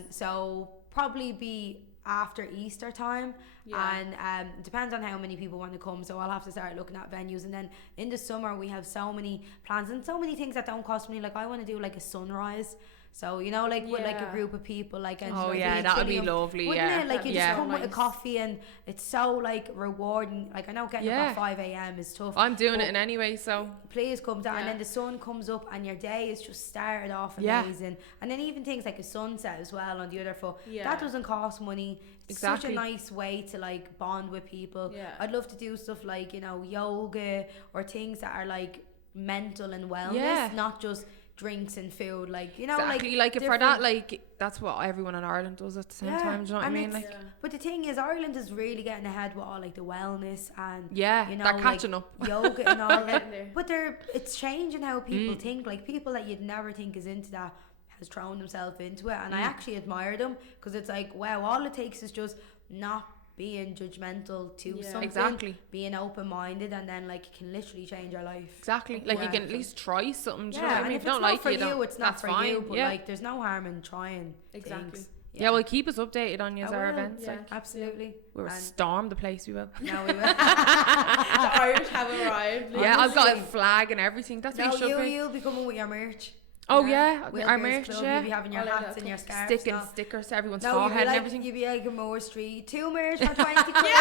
So probably be after Easter time, and depends on how many people want to come, so I'll have to start looking at venues. And then in the summer we have so many plans and so many things that don't cost money. Like, I want to do like a sunrise, so, you know, like with like a group of people, like, and that would be lovely. Wouldn't it? Like, you just come with a coffee and it's so like rewarding. Like, I know getting up at 5 a.m. is tough. I'm doing it in anyway, so please come down. And then the sun comes up and your day is just started off amazing. And then even things like a sunset as well on the other foot, that doesn't cost money. It's such a nice way to like bond with people. I'd love to do stuff like, you know, yoga or things that are like mental and wellness, not just drinks and food, like, you know, like for that, like, that's what everyone in Ireland does at the same time. Do you know what I mean? Like, but the thing is, Ireland is really getting ahead with all like the wellness and you know, they're catching up. Yoga and all that. But it's changing how people think. Like, people that you'd never think is into that has thrown themselves into it, and I actually admire them, because it's like, wow, all it takes is just not being judgmental to something, being open-minded, and then like, you can literally change your life. Like you can at least try something. Do you know what I mean? If it's not for you, it's not for you, but like, there's no harm in trying things. Well, keep us updated on our events. Like, absolutely. We'll storm the place. We will. No, we will. The Irish have arrived. I've got a flag and everything. That's what you'll be coming with your merch. Oh our merch, You'll be having your hats and your scarves, sticking stickers to everyone's forehead and everything. You'll be like a Moore Street 2 merch for 20 quid.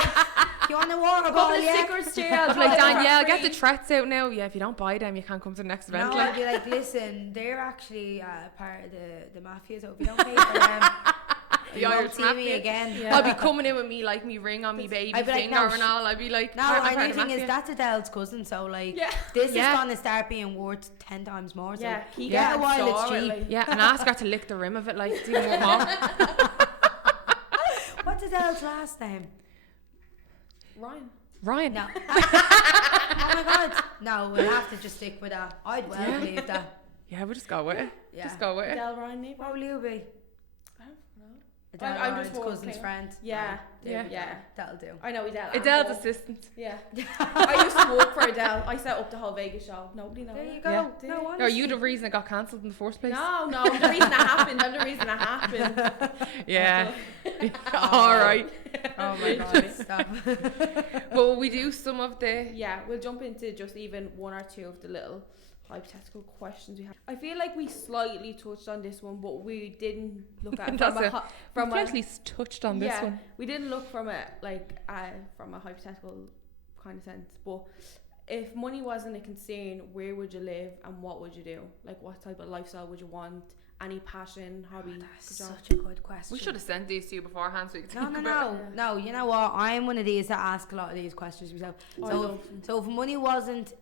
You want a water bottle? Stickers too. Like, Danielle, get the threats out now. If you don't buy them, you can't come to the next event. I'll be like, listen, they're actually part of the mafia, so if you don't pay for them, you won't see me again. I'll be coming in with me like me ring on me baby finger and all. I'll be like, no, our new thing is that's Adele's cousin, so like, this is gonna start being worth 10 times more. So get a while it's cheap. And ask her to lick the rim of it, like, do more. What's Adele's last name? Ryan. No. Oh my god. No, we'll have to just stick with that. I'd believe that. Yeah, we'll just go with it. Just go with it. Adele, Ryan, maybe. What will you be? I'm just cousin's friend. That'll do. I know Adele. Adele's assistant. I used to work for Adele. I set up the whole Vegas show. Nobody knows. There you go. No, are you the reason it got cancelled in the first place? No, the reason that happened. Yeah. All right. Oh my god, stop. Well, we do some of the... we'll jump into just even 1 or 2 of the little hypothetical questions we have. I feel like we slightly touched on this one, but we didn't look at it from actually touched on this one. We didn't look from a hypothetical kind of sense, but if money wasn't a concern, where would you live and what would you do? Like, what type of lifestyle would you want? Any passion, hobby? That's such a good question. We should have sent these to you beforehand so you could think No, you know what? I'm one of these that ask a lot of these questions myself. So if money wasn't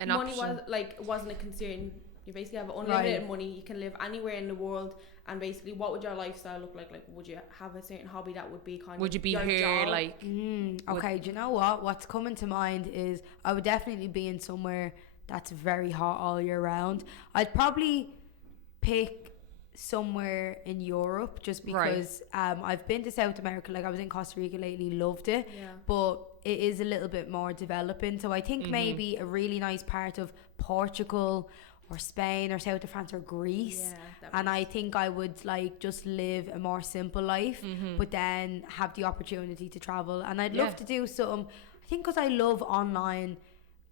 an option. Wasn't a concern, you basically have unlimited money, you can live anywhere in the world, and basically what would your lifestyle look like? Like, would you have a certain hobby that would be kind of would you be your here job? like okay, do you know what's coming to mind is I would definitely be in somewhere that's very hot all year round. I'd probably pick somewhere in Europe just because I've been to South America. Like, I was in Costa Rica lately, loved it, but it is a little bit more developing, so I think maybe a really nice part of Portugal or Spain or south of France or Greece, and I think I would like just live a more simple life, but then have the opportunity to travel. And I'd love to do something, I think, because I love online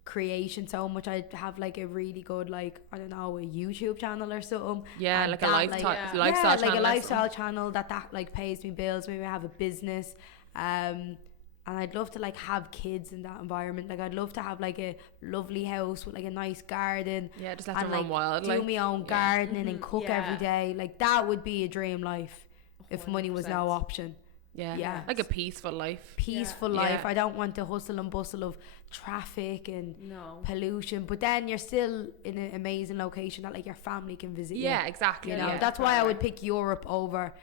creation so much. I'd have like a really good, like, I don't know, a YouTube channel or something, like a lifestyle channel, like a lifestyle channel that like pays me bills. Maybe I have a business, and I'd love to like have kids in that environment. Like, I'd love to have like a lovely house with like a nice garden, just let them run wild, do my own gardening and cook every day. Like, that would be a dream life 100%. If money was no option. Like a peaceful life. I don't want the hustle and bustle of traffic and pollution, but then you're still in an amazing location that like your family can visit you. Exactly. You know, that's why I would pick Europe over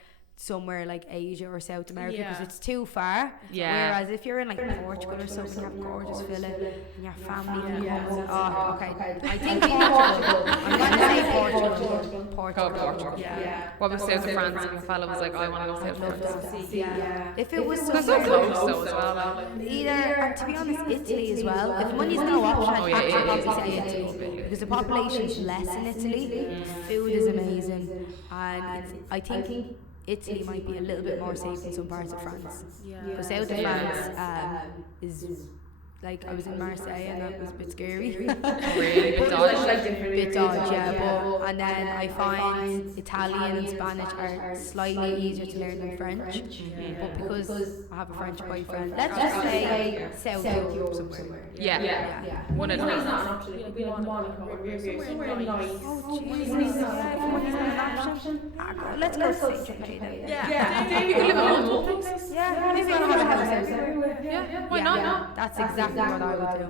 somewhere like Asia or South America, because it's too far. Whereas if you're in like Portugal or something, you have a gorgeous villa and your family can come. I think Portugal. I'm going to say Portugal. Portugal. What about South of France? If a fella was like, I want to go South of France. If it was so close though as well. Either, and to be honest, Italy as well. If money's no option, I'd probably say Italy, because the population's less in Italy. Food is amazing, and I think Italy might be a little bit more safe than some parts of France. Because South of France is like, I was in Marseille and that was a bit scary. Really? Bit dodgy, but and then I find Italian and Spanish are slightly easier to learn than French. But because I have a French boyfriend, let's just say South Europe somewhere. One of them. Let's go to Saint-Tropez then. You can live in multiple places. Maybe I'll have a house everywhere. Why not? That's exactly what I would do.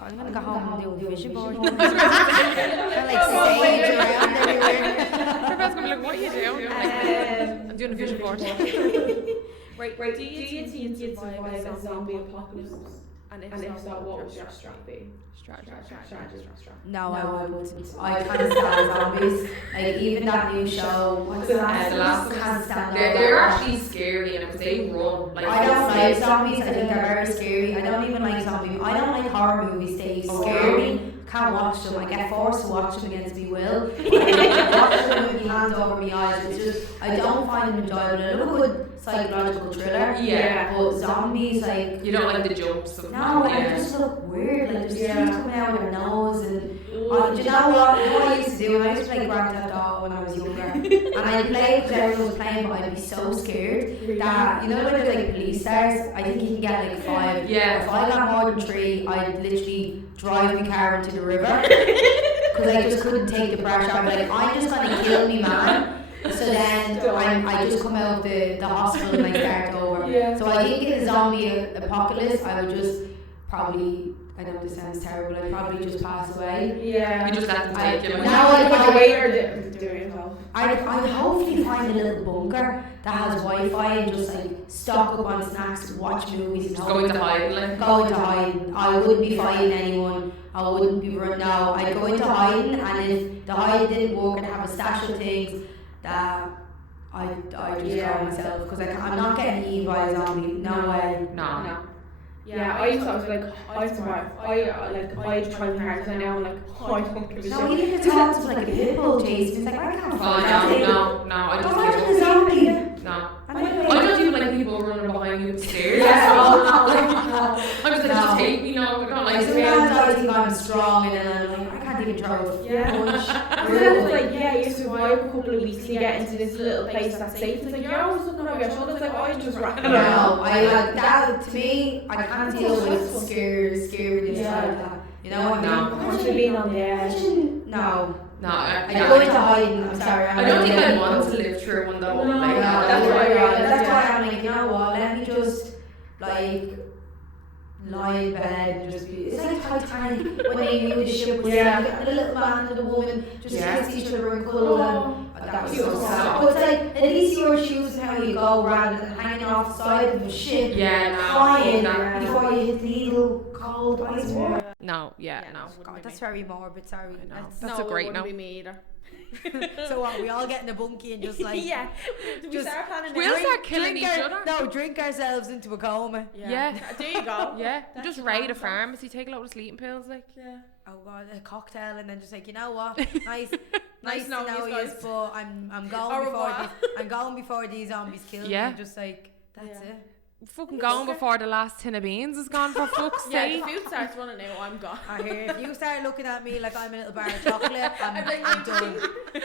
I'm gonna go home and do a vision board. I like sage around everywhere. Everybody's gonna be like, what are you doing? I'm doing a vision board. Right. Do you think you'd survive a zombie apocalypse? And if so, what would your strat be? No, I wouldn't. I can't stand zombies. Like, even that new show, what's the last? Can't stand. They're actually scary, because they run. Like, I don't like zombies. I think they're very scary. I don't even like zombies. I don't like horror movies. They scare me. Can't watch them. I get forced to watch them against my will. I watch them with my hands over my eyes. It's just, I don't find them enjoyable. I love a good psychological thriller. But zombies, like, you don't like the jumps. No, they just look weird. Like, there's things coming out of their nose, and do you know what I used to do? I used to play Grand Theft Auto when I was younger, and I'd play because everyone was playing, but I'd be so scared that, you know, when there's like police stars, I think you can get like 5. If I got more than 3, I'd literally drive my car into the river because I just couldn't take the pressure. I'm like, I'm just gonna kill me, man. So then I just come out of the hospital and I start over. So I think in a zombie apocalypse, I would just probably, I know this sounds terrible, I'd probably just pass away. You just have to take him. I'd hopefully find a little bunker that has Wi-Fi and just like stock up on snacks, watch movies and go into hiding. Go into hiding. I wouldn't be fighting anyone. I wouldn't be running. No, I'd go into hiding, and if the hiding didn't work, I'd have a stash of things that I just go myself, because I'm not getting eaten by a zombie. No way. No. I used to, I was like, I survived. I try my hardest, and now I'm like, I don't give a shit. No, even if it's hot, it's like a pit bull chase. It's like, I can't fight that. No, I don't imagine a zombie. No. I don't even like people running behind you upstairs. I'm just like, just take me now. I don't like it. Sometimes I think I'm strong, and then I'm like, I can't even throw a punch. I was like, you survive drive a couple of weeks to get into this little place that's safe. It's like, you're always looking over your shoulder. It's like, I just ran. No, that to me, I can't deal with scariness like that. You know, Constantly being on the edge. No. I go into hiding. I'm sorry. I don't think I want to live through one though. That's why I'm like, you know what? Let me just like lie in bed and just be. It's like Titanic when they knew the ship was the little man and the woman just kiss each other and cuddle and that was so sad. But it's like at least you're choosing how you go rather than hanging off the side of the ship, crying before you hit the needle cold ice water. No. God, that's very morbid. Sorry. That's a great no. Be me either. So what? We all get in a bunkie and just like we start planning. We'll start killing each other. No, drink ourselves into a coma. Yeah. There you go. Yeah. Just raid a pharmacy, take a lot of sleeping pills, like. Yeah. Oh God, a cocktail, and then just like, you know what? Nice to know you, but I'm going before these zombies kill me. Just like that's it. Fucking gone before the last tin of beans is gone, for fuck's sake. If the food starts running out, I'm gone. I hear if you start looking at me like I'm a little bar of chocolate, I'm done. I'm done.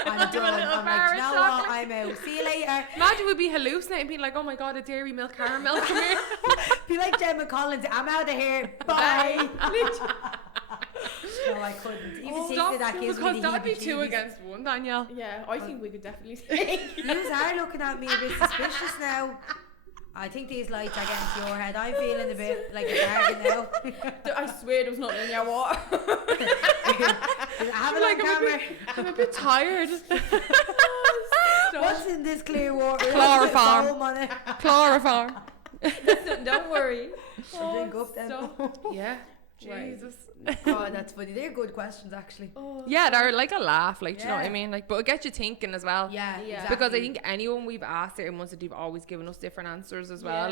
I'm like, you know what? I'm out. See you later. Imagine we'd be hallucinating, being like, oh my God, a dairy milk caramel, come here. Be like Gemma Collins, I'm out of here. Bye. No, I couldn't. Even thinking that gives me the that'd be 2 heebie-jeebies. against 1, Danielle. Yeah, I think we could definitely say. You are looking at me a bit suspicious now. I think these lights are getting to your head. I'm feeling a bit like a target now. I swear there was nothing in your water. I have it on camera. I'm a bit tired. What's in this clear water? Chloroform. Chloroform. Don't worry. Drink up then. Yeah. Jesus. Oh, that's funny. They're good questions, actually. Yeah, they're like a laugh, like, do you know what I mean? Like, but it gets you thinking as well. Yeah. Exactly. Because I think anyone we've asked certain ones that they've always given us different answers as well.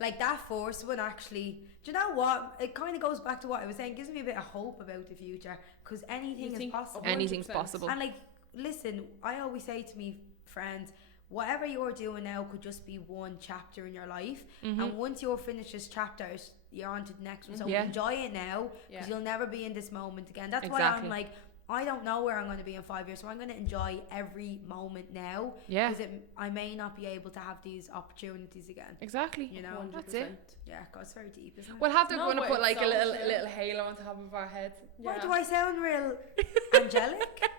Like that first one, actually. Do you know what? It kind of goes back to what I was saying. It gives me a bit of hope about the future because anything is possible. 100%. Anything's possible. And like, listen, I always say to me friends, whatever you're doing now could just be one chapter in your life, and once you're finished this chapter, you're on to the next one. So enjoy it now, because you'll never be in this moment again. That's why I'm like, I don't know where I'm going to be in 5 years, so I'm going to enjoy every moment now. Yeah, because I may not be able to have these opportunities again. Exactly. You know, 100%. That's it. Yeah, God, it's very deep, isn't it? We'll have to go and put like a little halo on top of our heads. Why do I sound real angelic?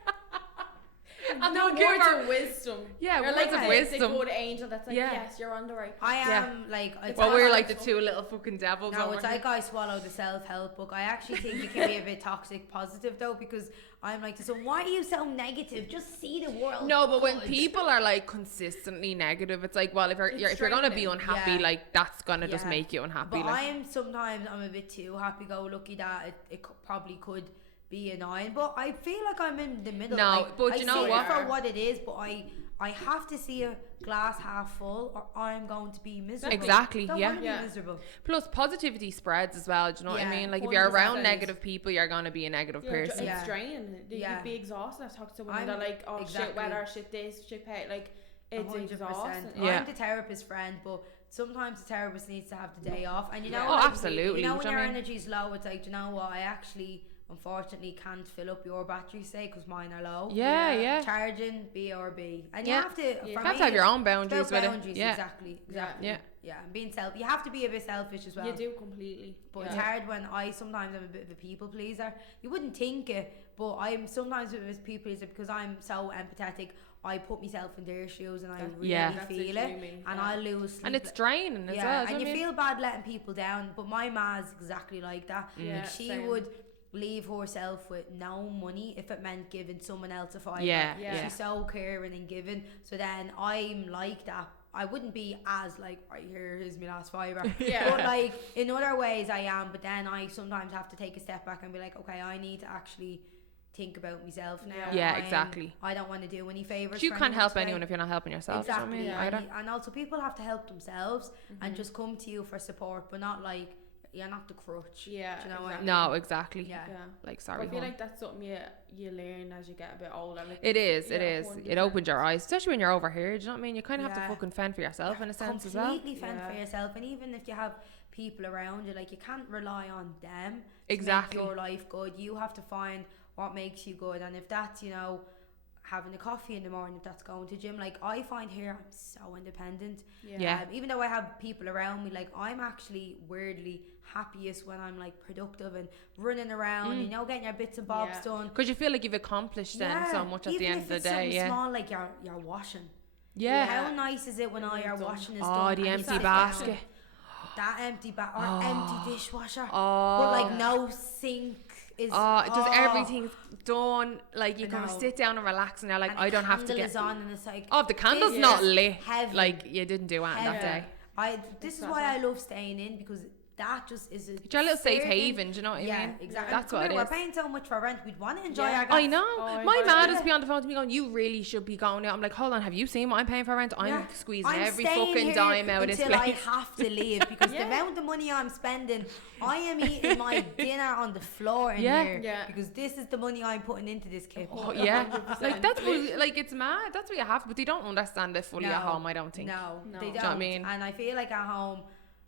And no words of wisdom. Yeah, words like of wisdom. A good angel that's like, yes, you're on the right path. I am like. Well, we're like the two little fucking devils. No, it's like I swallowed the self-help book. I actually think it can be a bit toxic positive though, because I'm like, so why are you so negative? Just see the world. No, but when people are like consistently negative, it's like, well, if you're gonna be unhappy, like that's gonna just make you unhappy. But like. I'm a bit too happy-go-lucky that it probably could be annoying, but I feel like I'm in the middle. No, like, but you know what? For what it is, but I have to see a glass half full, or I'm going to be miserable. Exactly. Don't want to be miserable. Plus, positivity spreads as well. Do you know what I mean? Like, if you're around negative people, you're gonna be a negative person. It's draining. You'd be exhausted. I've talked to someone that like, shit weather, shit this, shit pay. Like, it's 100%. Exhausting. I'm the therapist friend, but sometimes the therapist needs to have the day off. And you know, absolutely. You know, when your energy's low, it's like, you know what? I actually, unfortunately, can't fill up your battery, say, because mine are low. Yeah. Charging BRB, and you have to. You have to have your own boundaries with it. Yeah, exactly. Yeah. And being you have to be a bit selfish as well. You do completely. But it's hard when sometimes I'm a bit of a people pleaser. You wouldn't think it, but I'm sometimes a bit of a people pleaser because I'm so empathetic. I put myself in their shoes and I really feel it, and I lose sleep. And it's draining as well. And you feel bad letting people down. But my ma's exactly like that. Like she would leave herself with no money if it meant giving someone else a fiver. She's so caring and giving. So then I'm like that. I wouldn't be as like, right, here's my last fiver. But like in other ways I am. But then I sometimes have to take a step back and be like, okay, I need to actually think about myself now. Yeah, exactly. I don't want to do any favors. You can't help anyone if you're not helping yourself. Exactly. You know what I mean? And also people have to help themselves and just come to you for support, but not like you're not the crutch. Yeah. Do you know what I mean? No, exactly. Yeah. Like, sorry. I feel like that's something you learn as you get a bit older. Like, it is. 100%. It opens your eyes, especially when you're over here. Do you know what I mean? You kind of have to fucking fend for yourself in a sense as well. Completely fend for yourself, and even if you have people around you, like you can't rely on them to exactly make your life good. You have to find what makes you good, and if that's, you know, having a coffee in the morning, if that's going to gym. Like, I find here I'm so independent. Yeah. Even though I have people around me, like, I'm actually weirdly happiest when I'm like productive and running around, you know, getting your bits and bobs done. Because you feel like you've accomplished then so much at the end of the day. Even small, like you're washing. Yeah. How nice is it when all your washing is done? Oh, the empty basket. That empty or empty dishwasher. But like no sink. Just everything's done. Like you can sit down and relax, and you're like, I don't have to get. On and it's like, if the candle's not lit, heaven. like you didn't do anything that day. This is why I love staying in, because that just is it's your little safe haven. Do you know what I mean? Yeah, exactly. That's what it is. We're paying so much for rent. We'd want to enjoy our gas. I know. My man is be on the phone to me going, you really should be going out. I'm like, hold on, have you seen what I'm paying for rent? I'm squeezing every fucking dime out of this place. Until I have to leave, because the amount of money I'm spending, I am eating my dinner on the floor in here. Yeah. Because this is the money I'm putting into this kit. Like that's what, like it's mad. That's what you have, but they don't understand it fully at home, I don't think. No, they don't. Do you know what I mean? And I feel like at home,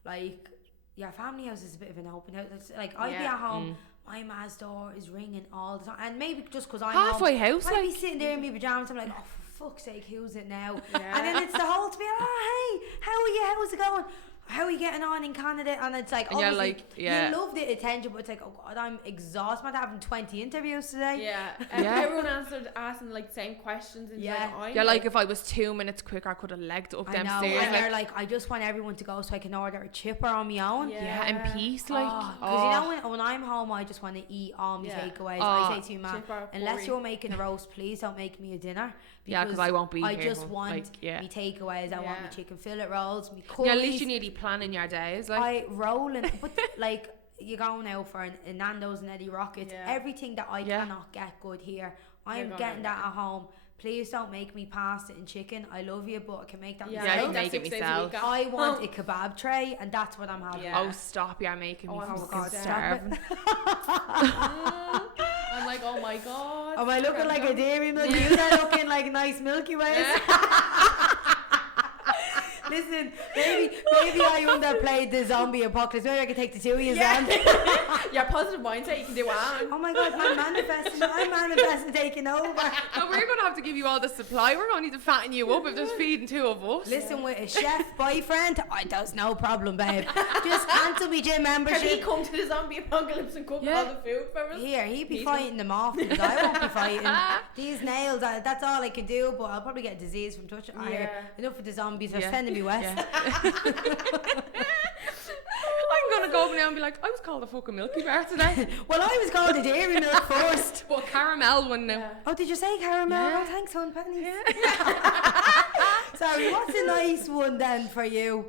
like, your family house is a bit of an open house. It's like I'd be at home, my ma's door is ringing all the time, and maybe just because I'm halfway home, house, I'd be sitting there in my pajamas. I'm like, oh, for fuck's sake, who's it now? And then it's the whole to be like, oh hey, how are you? How's it going? How are you getting on in Canada? And it's like, and you're like, you love the attention, but it's like, oh god, I'm exhausted. I'm having 20 interviews today. Everyone answered asking like the same questions. And like if I was 2 minutes quicker, I could have legged up them stairs. And you're like, I just want everyone to go so I can order a chipper on my own. In peace, like. Because you know, when I'm home, I just want to eat all my takeaways. I say to you, Mum, unless you're making a roast, please don't make me a dinner. Because I won't be here. I just want me takeaways. I want my chicken fillet rolls, me curries. Yeah, at least you need to plan in your days. Like. I roll in, but like you're going out for a Nando's and Eddie Rockets. Everything that I cannot get good here, I'm getting that at home. Please don't make me pasta and chicken. I love you, but I can make that myself. I can make it myself. I want a kebab tray, and that's what I'm having. Oh, stop! You're making me starving. I'm like, oh my god. Am I looking like a dairy milk? You are looking like nice Milky Ways. Listen, maybe I underplayed the zombie apocalypse. Maybe I could take the 2 years on. Your positive mindset, you can do it. Oh my god, I'm manifesting taking over. No, we're going to have to give you all the supply. We're going to need to fatten you up if there's feeding 2 of us. Listen, with a chef boyfriend, that's no problem, babe. Just cancel me gym membership. Can he come to the zombie apocalypse and cook all the food for us? Here, he'd be fighting them off, because I won't be fighting. These nails, that's all I can do, but I'll probably get a disease from touching. Enough of the zombies, they're sending me west. I'm gonna go over now and be like, I was called a fucking Milky Bar today. Well, I was called a dairy milk first. But caramel one now. Oh, did you say caramel? Oh, thanks, hon, pennies. Sorry, what's a nice one then for you?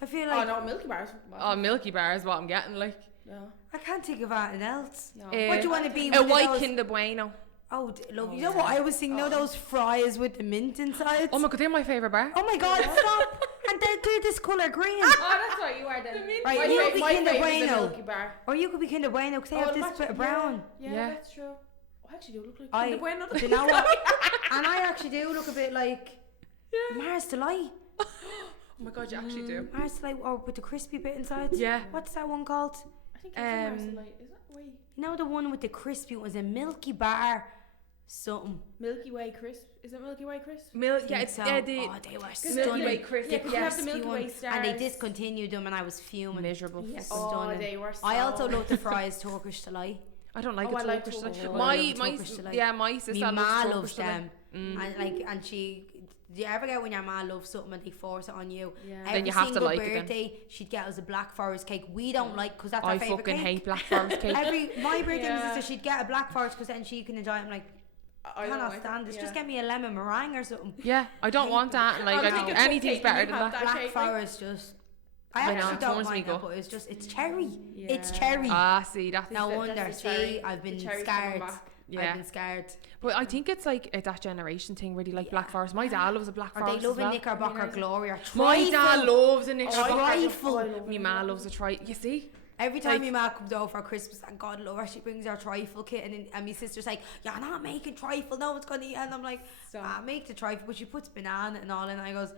I feel like Milky Bars. Milky Bar is what I'm getting, like. I can't think of anything else. What do you want to be? A white Kinder Bueno. Oh, look, you know what I was thinking? Those fries with the mint inside? Oh my god, they're my favourite bar. Oh my god, stop. And they're this colour green. Oh, that's what you are then. Right, you could be Kinder Bueno. Or you could be Kinder Bueno because they have this bit of brown. Yeah, that's true. I actually do look like Kinder Bueno. Do you know what? And I actually do look a bit like Mars Delight. Oh my god, you actually do. Mars Delight, or with the crispy bit inside. Yeah. What's that one called? I think it's Mars Delight. Is that way? You know the one with the crispy? It was a Milky Bar. Something. Milky Way crisp. Is it Milky Way crisp? They were stunning. Milky Way crisp. Yeah, because you have the Milky Way stars. And they discontinued them, and I was fuming. Miserable. Yes. Oh, they were. I also love the fries Turkish Delight. I don't like Turkish Delight. My sister loves them. And she. Do you ever get when your ma loves something and they force it on you? Yeah. Then you have to like it. Every birthday, she'd get us a Black Forest cake. We don't like because that's our favourite cake. I fucking hate Black Forest cake. My birthday, my sister, she'd get a Black Forest because then she can enjoy it. I'm like, I cannot stand this. Just get me a lemon meringue or something. Yeah, I don't want that. Like, anything's better than that. Black Forest just. I actually don't mind that, but it's cherry. Yeah. It's cherry. See, that's no wonder. See, I've been scared. Yeah. I've been scared. But I think it's like that generation thing, really, like Black Forest. My dad loves a Black Forest. They love a Knickerbocker Glory or trifle. My dad loves a Knickerbocker. Trifle. My ma loves a trifle. You see? Every time my ma comes over for Christmas, and God love her, she brings her trifle kit, and my sister's like, "You're not making trifle, no one's gonna eat." And I'm like, "Make the trifle," but she puts banana and all in. And I goes,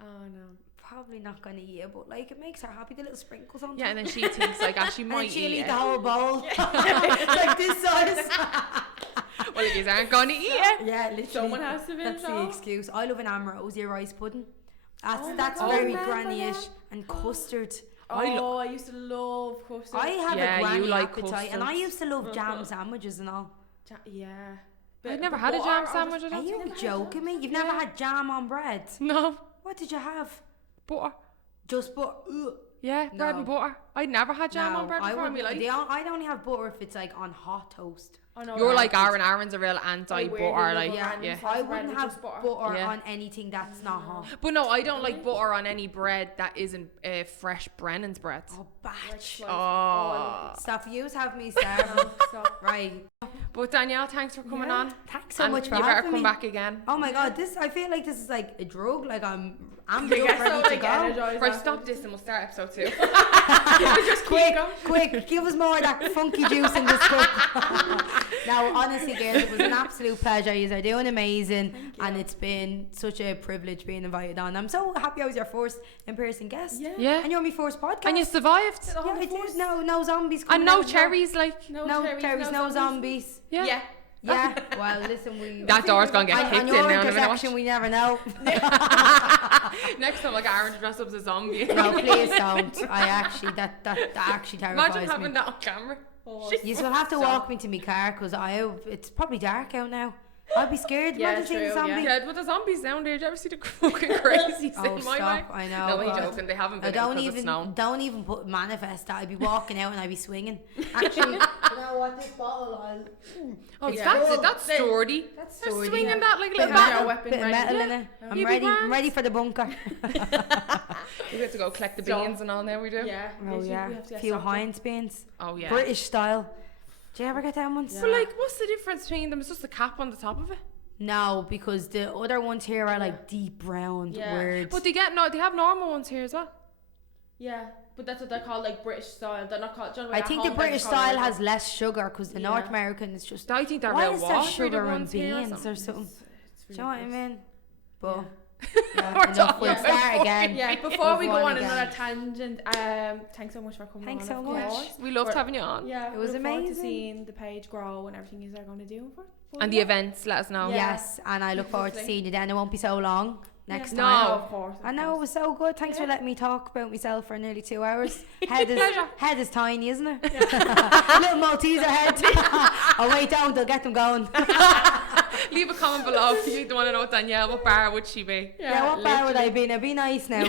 "Oh no, probably not gonna eat it," but like it makes her happy. The little sprinkles on. Yeah, and then she thinks like, she might she'll eat the whole bowl, like this size. Well, if you aren't going to eat it. Yeah, literally. Someone has to finish That's the off. excuse. I love an Ambrosia rice pudding. That's I very remember granny-ish. that. And custard. I used to love custard. I have Yeah, a you granny like appetite, custard. and I used to love jam sandwiches and all. Yeah. I've never had a jam sandwich. I Are don't you think. joking me? You've never had jam on bread? No. What did you have? Butter. Just butter. Yeah, bread and butter. I never had jam on bread before in my life. I'd only have butter if it's like on hot toast. Oh, no, You're like Aaron. Aaron's a real anti-butter. Like, Yeah. I wouldn't have butter on anything that's not hot. But no, I don't like butter on any bread that isn't fresh Brennan's bread. Oh, batch. Oh. Stop, you have me starving. Right. But Danielle, thanks for coming on. Thanks so And much for you having better come me. back again. Oh my god, I feel like this is like a drug. Like I'm amped up, Get so, ready to go. Right, stop this and we'll start episode 2. Just Quick, give us more of that funky juice in this cup. Now, honestly, girls, it was an absolute pleasure. You are doing amazing, and it's been such a privilege being invited on. I'm so happy I was your first in-person guest. Yeah. And you're my first podcast. And you survived. Yeah, I did. No zombies. And coming no out as well. cherries, like. No cherries, no zombies. Yeah. Yeah. Well, listen, That door's gonna get on kicked in your now in a minute. intersection, we never know. Next time, like Aaron to dress up as a zombie. No, please don't. That actually terrifies Imagine having me. that on camera. You will have to walk me to my car because it's probably dark out now. I'd be scared. Yeah, Imagine seeing a true, zombie. Yeah, but the zombies down there, did you ever see the fucking crazies Oh, in my stop. way? I know. No, God. I'm joking. They haven't been don't because it's snowing. don't even put manifest that. I'd be walking out and I'd be swinging. Actually, you know what? This bottle, Oh, It's that's cool. it. That's sturdy. that's They're sturdy. swinging that like a little Bit bat. of weapon bit of ready. metal Yeah. in it. I'm You'd be ready. I'm grand. ready for the bunker. We have to go collect the beans and all now, we do. Yeah. Oh literally, yeah, we have to get few stocked up. Heinz beans. Oh, yeah. British style. Do you ever get them ones? But like, what's the difference between them? It's just the cap on the top of it. No, because the other ones here are like deep brown, weird. But they have normal ones here as well. Yeah, but that's what they're called, like British style. They're not called. Do you know I what think at the home they're British called style like- has less sugar because the North American is just. I think they're Why real is there watery, sugar the and ones here beans or something? It's Do you know what I mean? But We're enough. talking We'll about start again. Yeah, before we Move go on on again. another tangent, thanks so much for coming Thanks on. so of much. course. We loved We're- having you on. Yeah, It was we look forward to amazing. seeing the page grow and everything you're going to do for. And the events, let us know. Yeah. Yes, and I look forward to seeing you then. It won't be so long next No. time. of course. I know it was so good. Thanks for letting me talk about myself for nearly 2 hours. Head is tiny, isn't it? Little Malteser head. Oh wait, don't. They'll get them going. Leave a comment below if you want to know Danielle. What bar would she be? Yeah, what bar would I be? Now be nice now.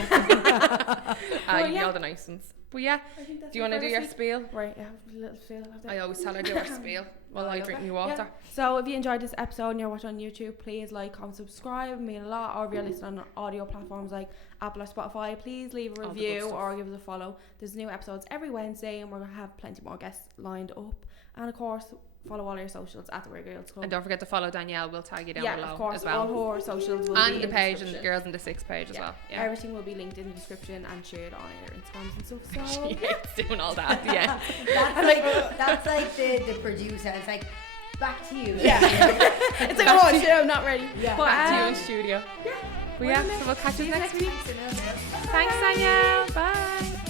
You know the nice ones. But yeah, do you want to do your spiel? Right, yeah, a little spiel. I always tell her do her spiel while I drink my water. Yeah. So if you enjoyed this episode and you're watching on YouTube, please like, comment, subscribe. It means a lot. Or if you're listening on audio platforms like Apple or Spotify, please leave a All the good review stuff. or give us a follow. There's new episodes every Wednesday, and we're gonna have plenty more guests lined up. And of course, follow all our socials at the Weird Girls Club. And don't forget to follow Danielle. We'll tag you down below of course, as well. all her socials will be And in the page and the description. Girls in the Six page as well. Yeah. Everything will be linked in the description and shared on our Instagrams and stuff. So She hates doing all that. Yeah. That's like the producer. It's like back to you. yeah, it's like, oh shit, I'm not ready. Yeah. But, Back to you in studio. But yeah, so we'll catch you next week. Thanks, Danielle. Bye.